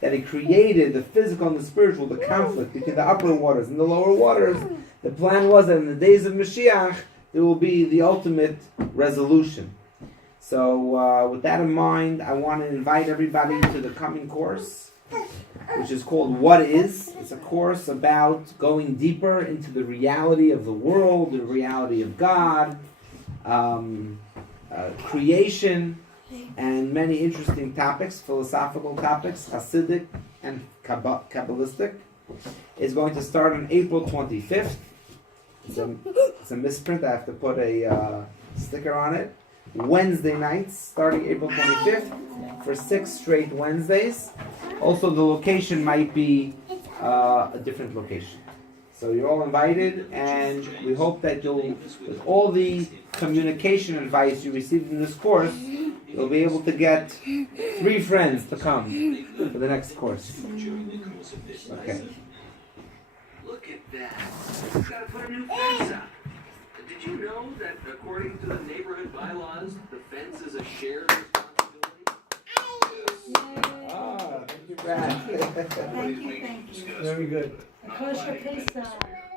that He created the physical and the spiritual, the conflict between the upper waters and the lower waters, the plan was that in the days of Mashiach, there will be the ultimate resolution. So with that in mind, I want to invite everybody to the coming course, which is called What Is. It's a course about going deeper into the reality of the world, the reality of God, creation, and many interesting topics, philosophical topics, Hasidic and Kabbalistic. It's going to start on April 25th. It's a misprint. I have to put a sticker on it. Wednesday nights, starting April 25th, for 6 straight Wednesdays. Also, the location might be a different location. So you're all invited, and we hope that you'll, with all the communication advice you received in this course, you'll be able to get 3 friends to come for the next course. Okay. Look at that. We've got to put a new fence up. Did you know that according to the neighborhood bylaws, the fence is a shared responsibility? Right. Thank you, thank you. Discuss Very good. not Kosher finding any pizza. spare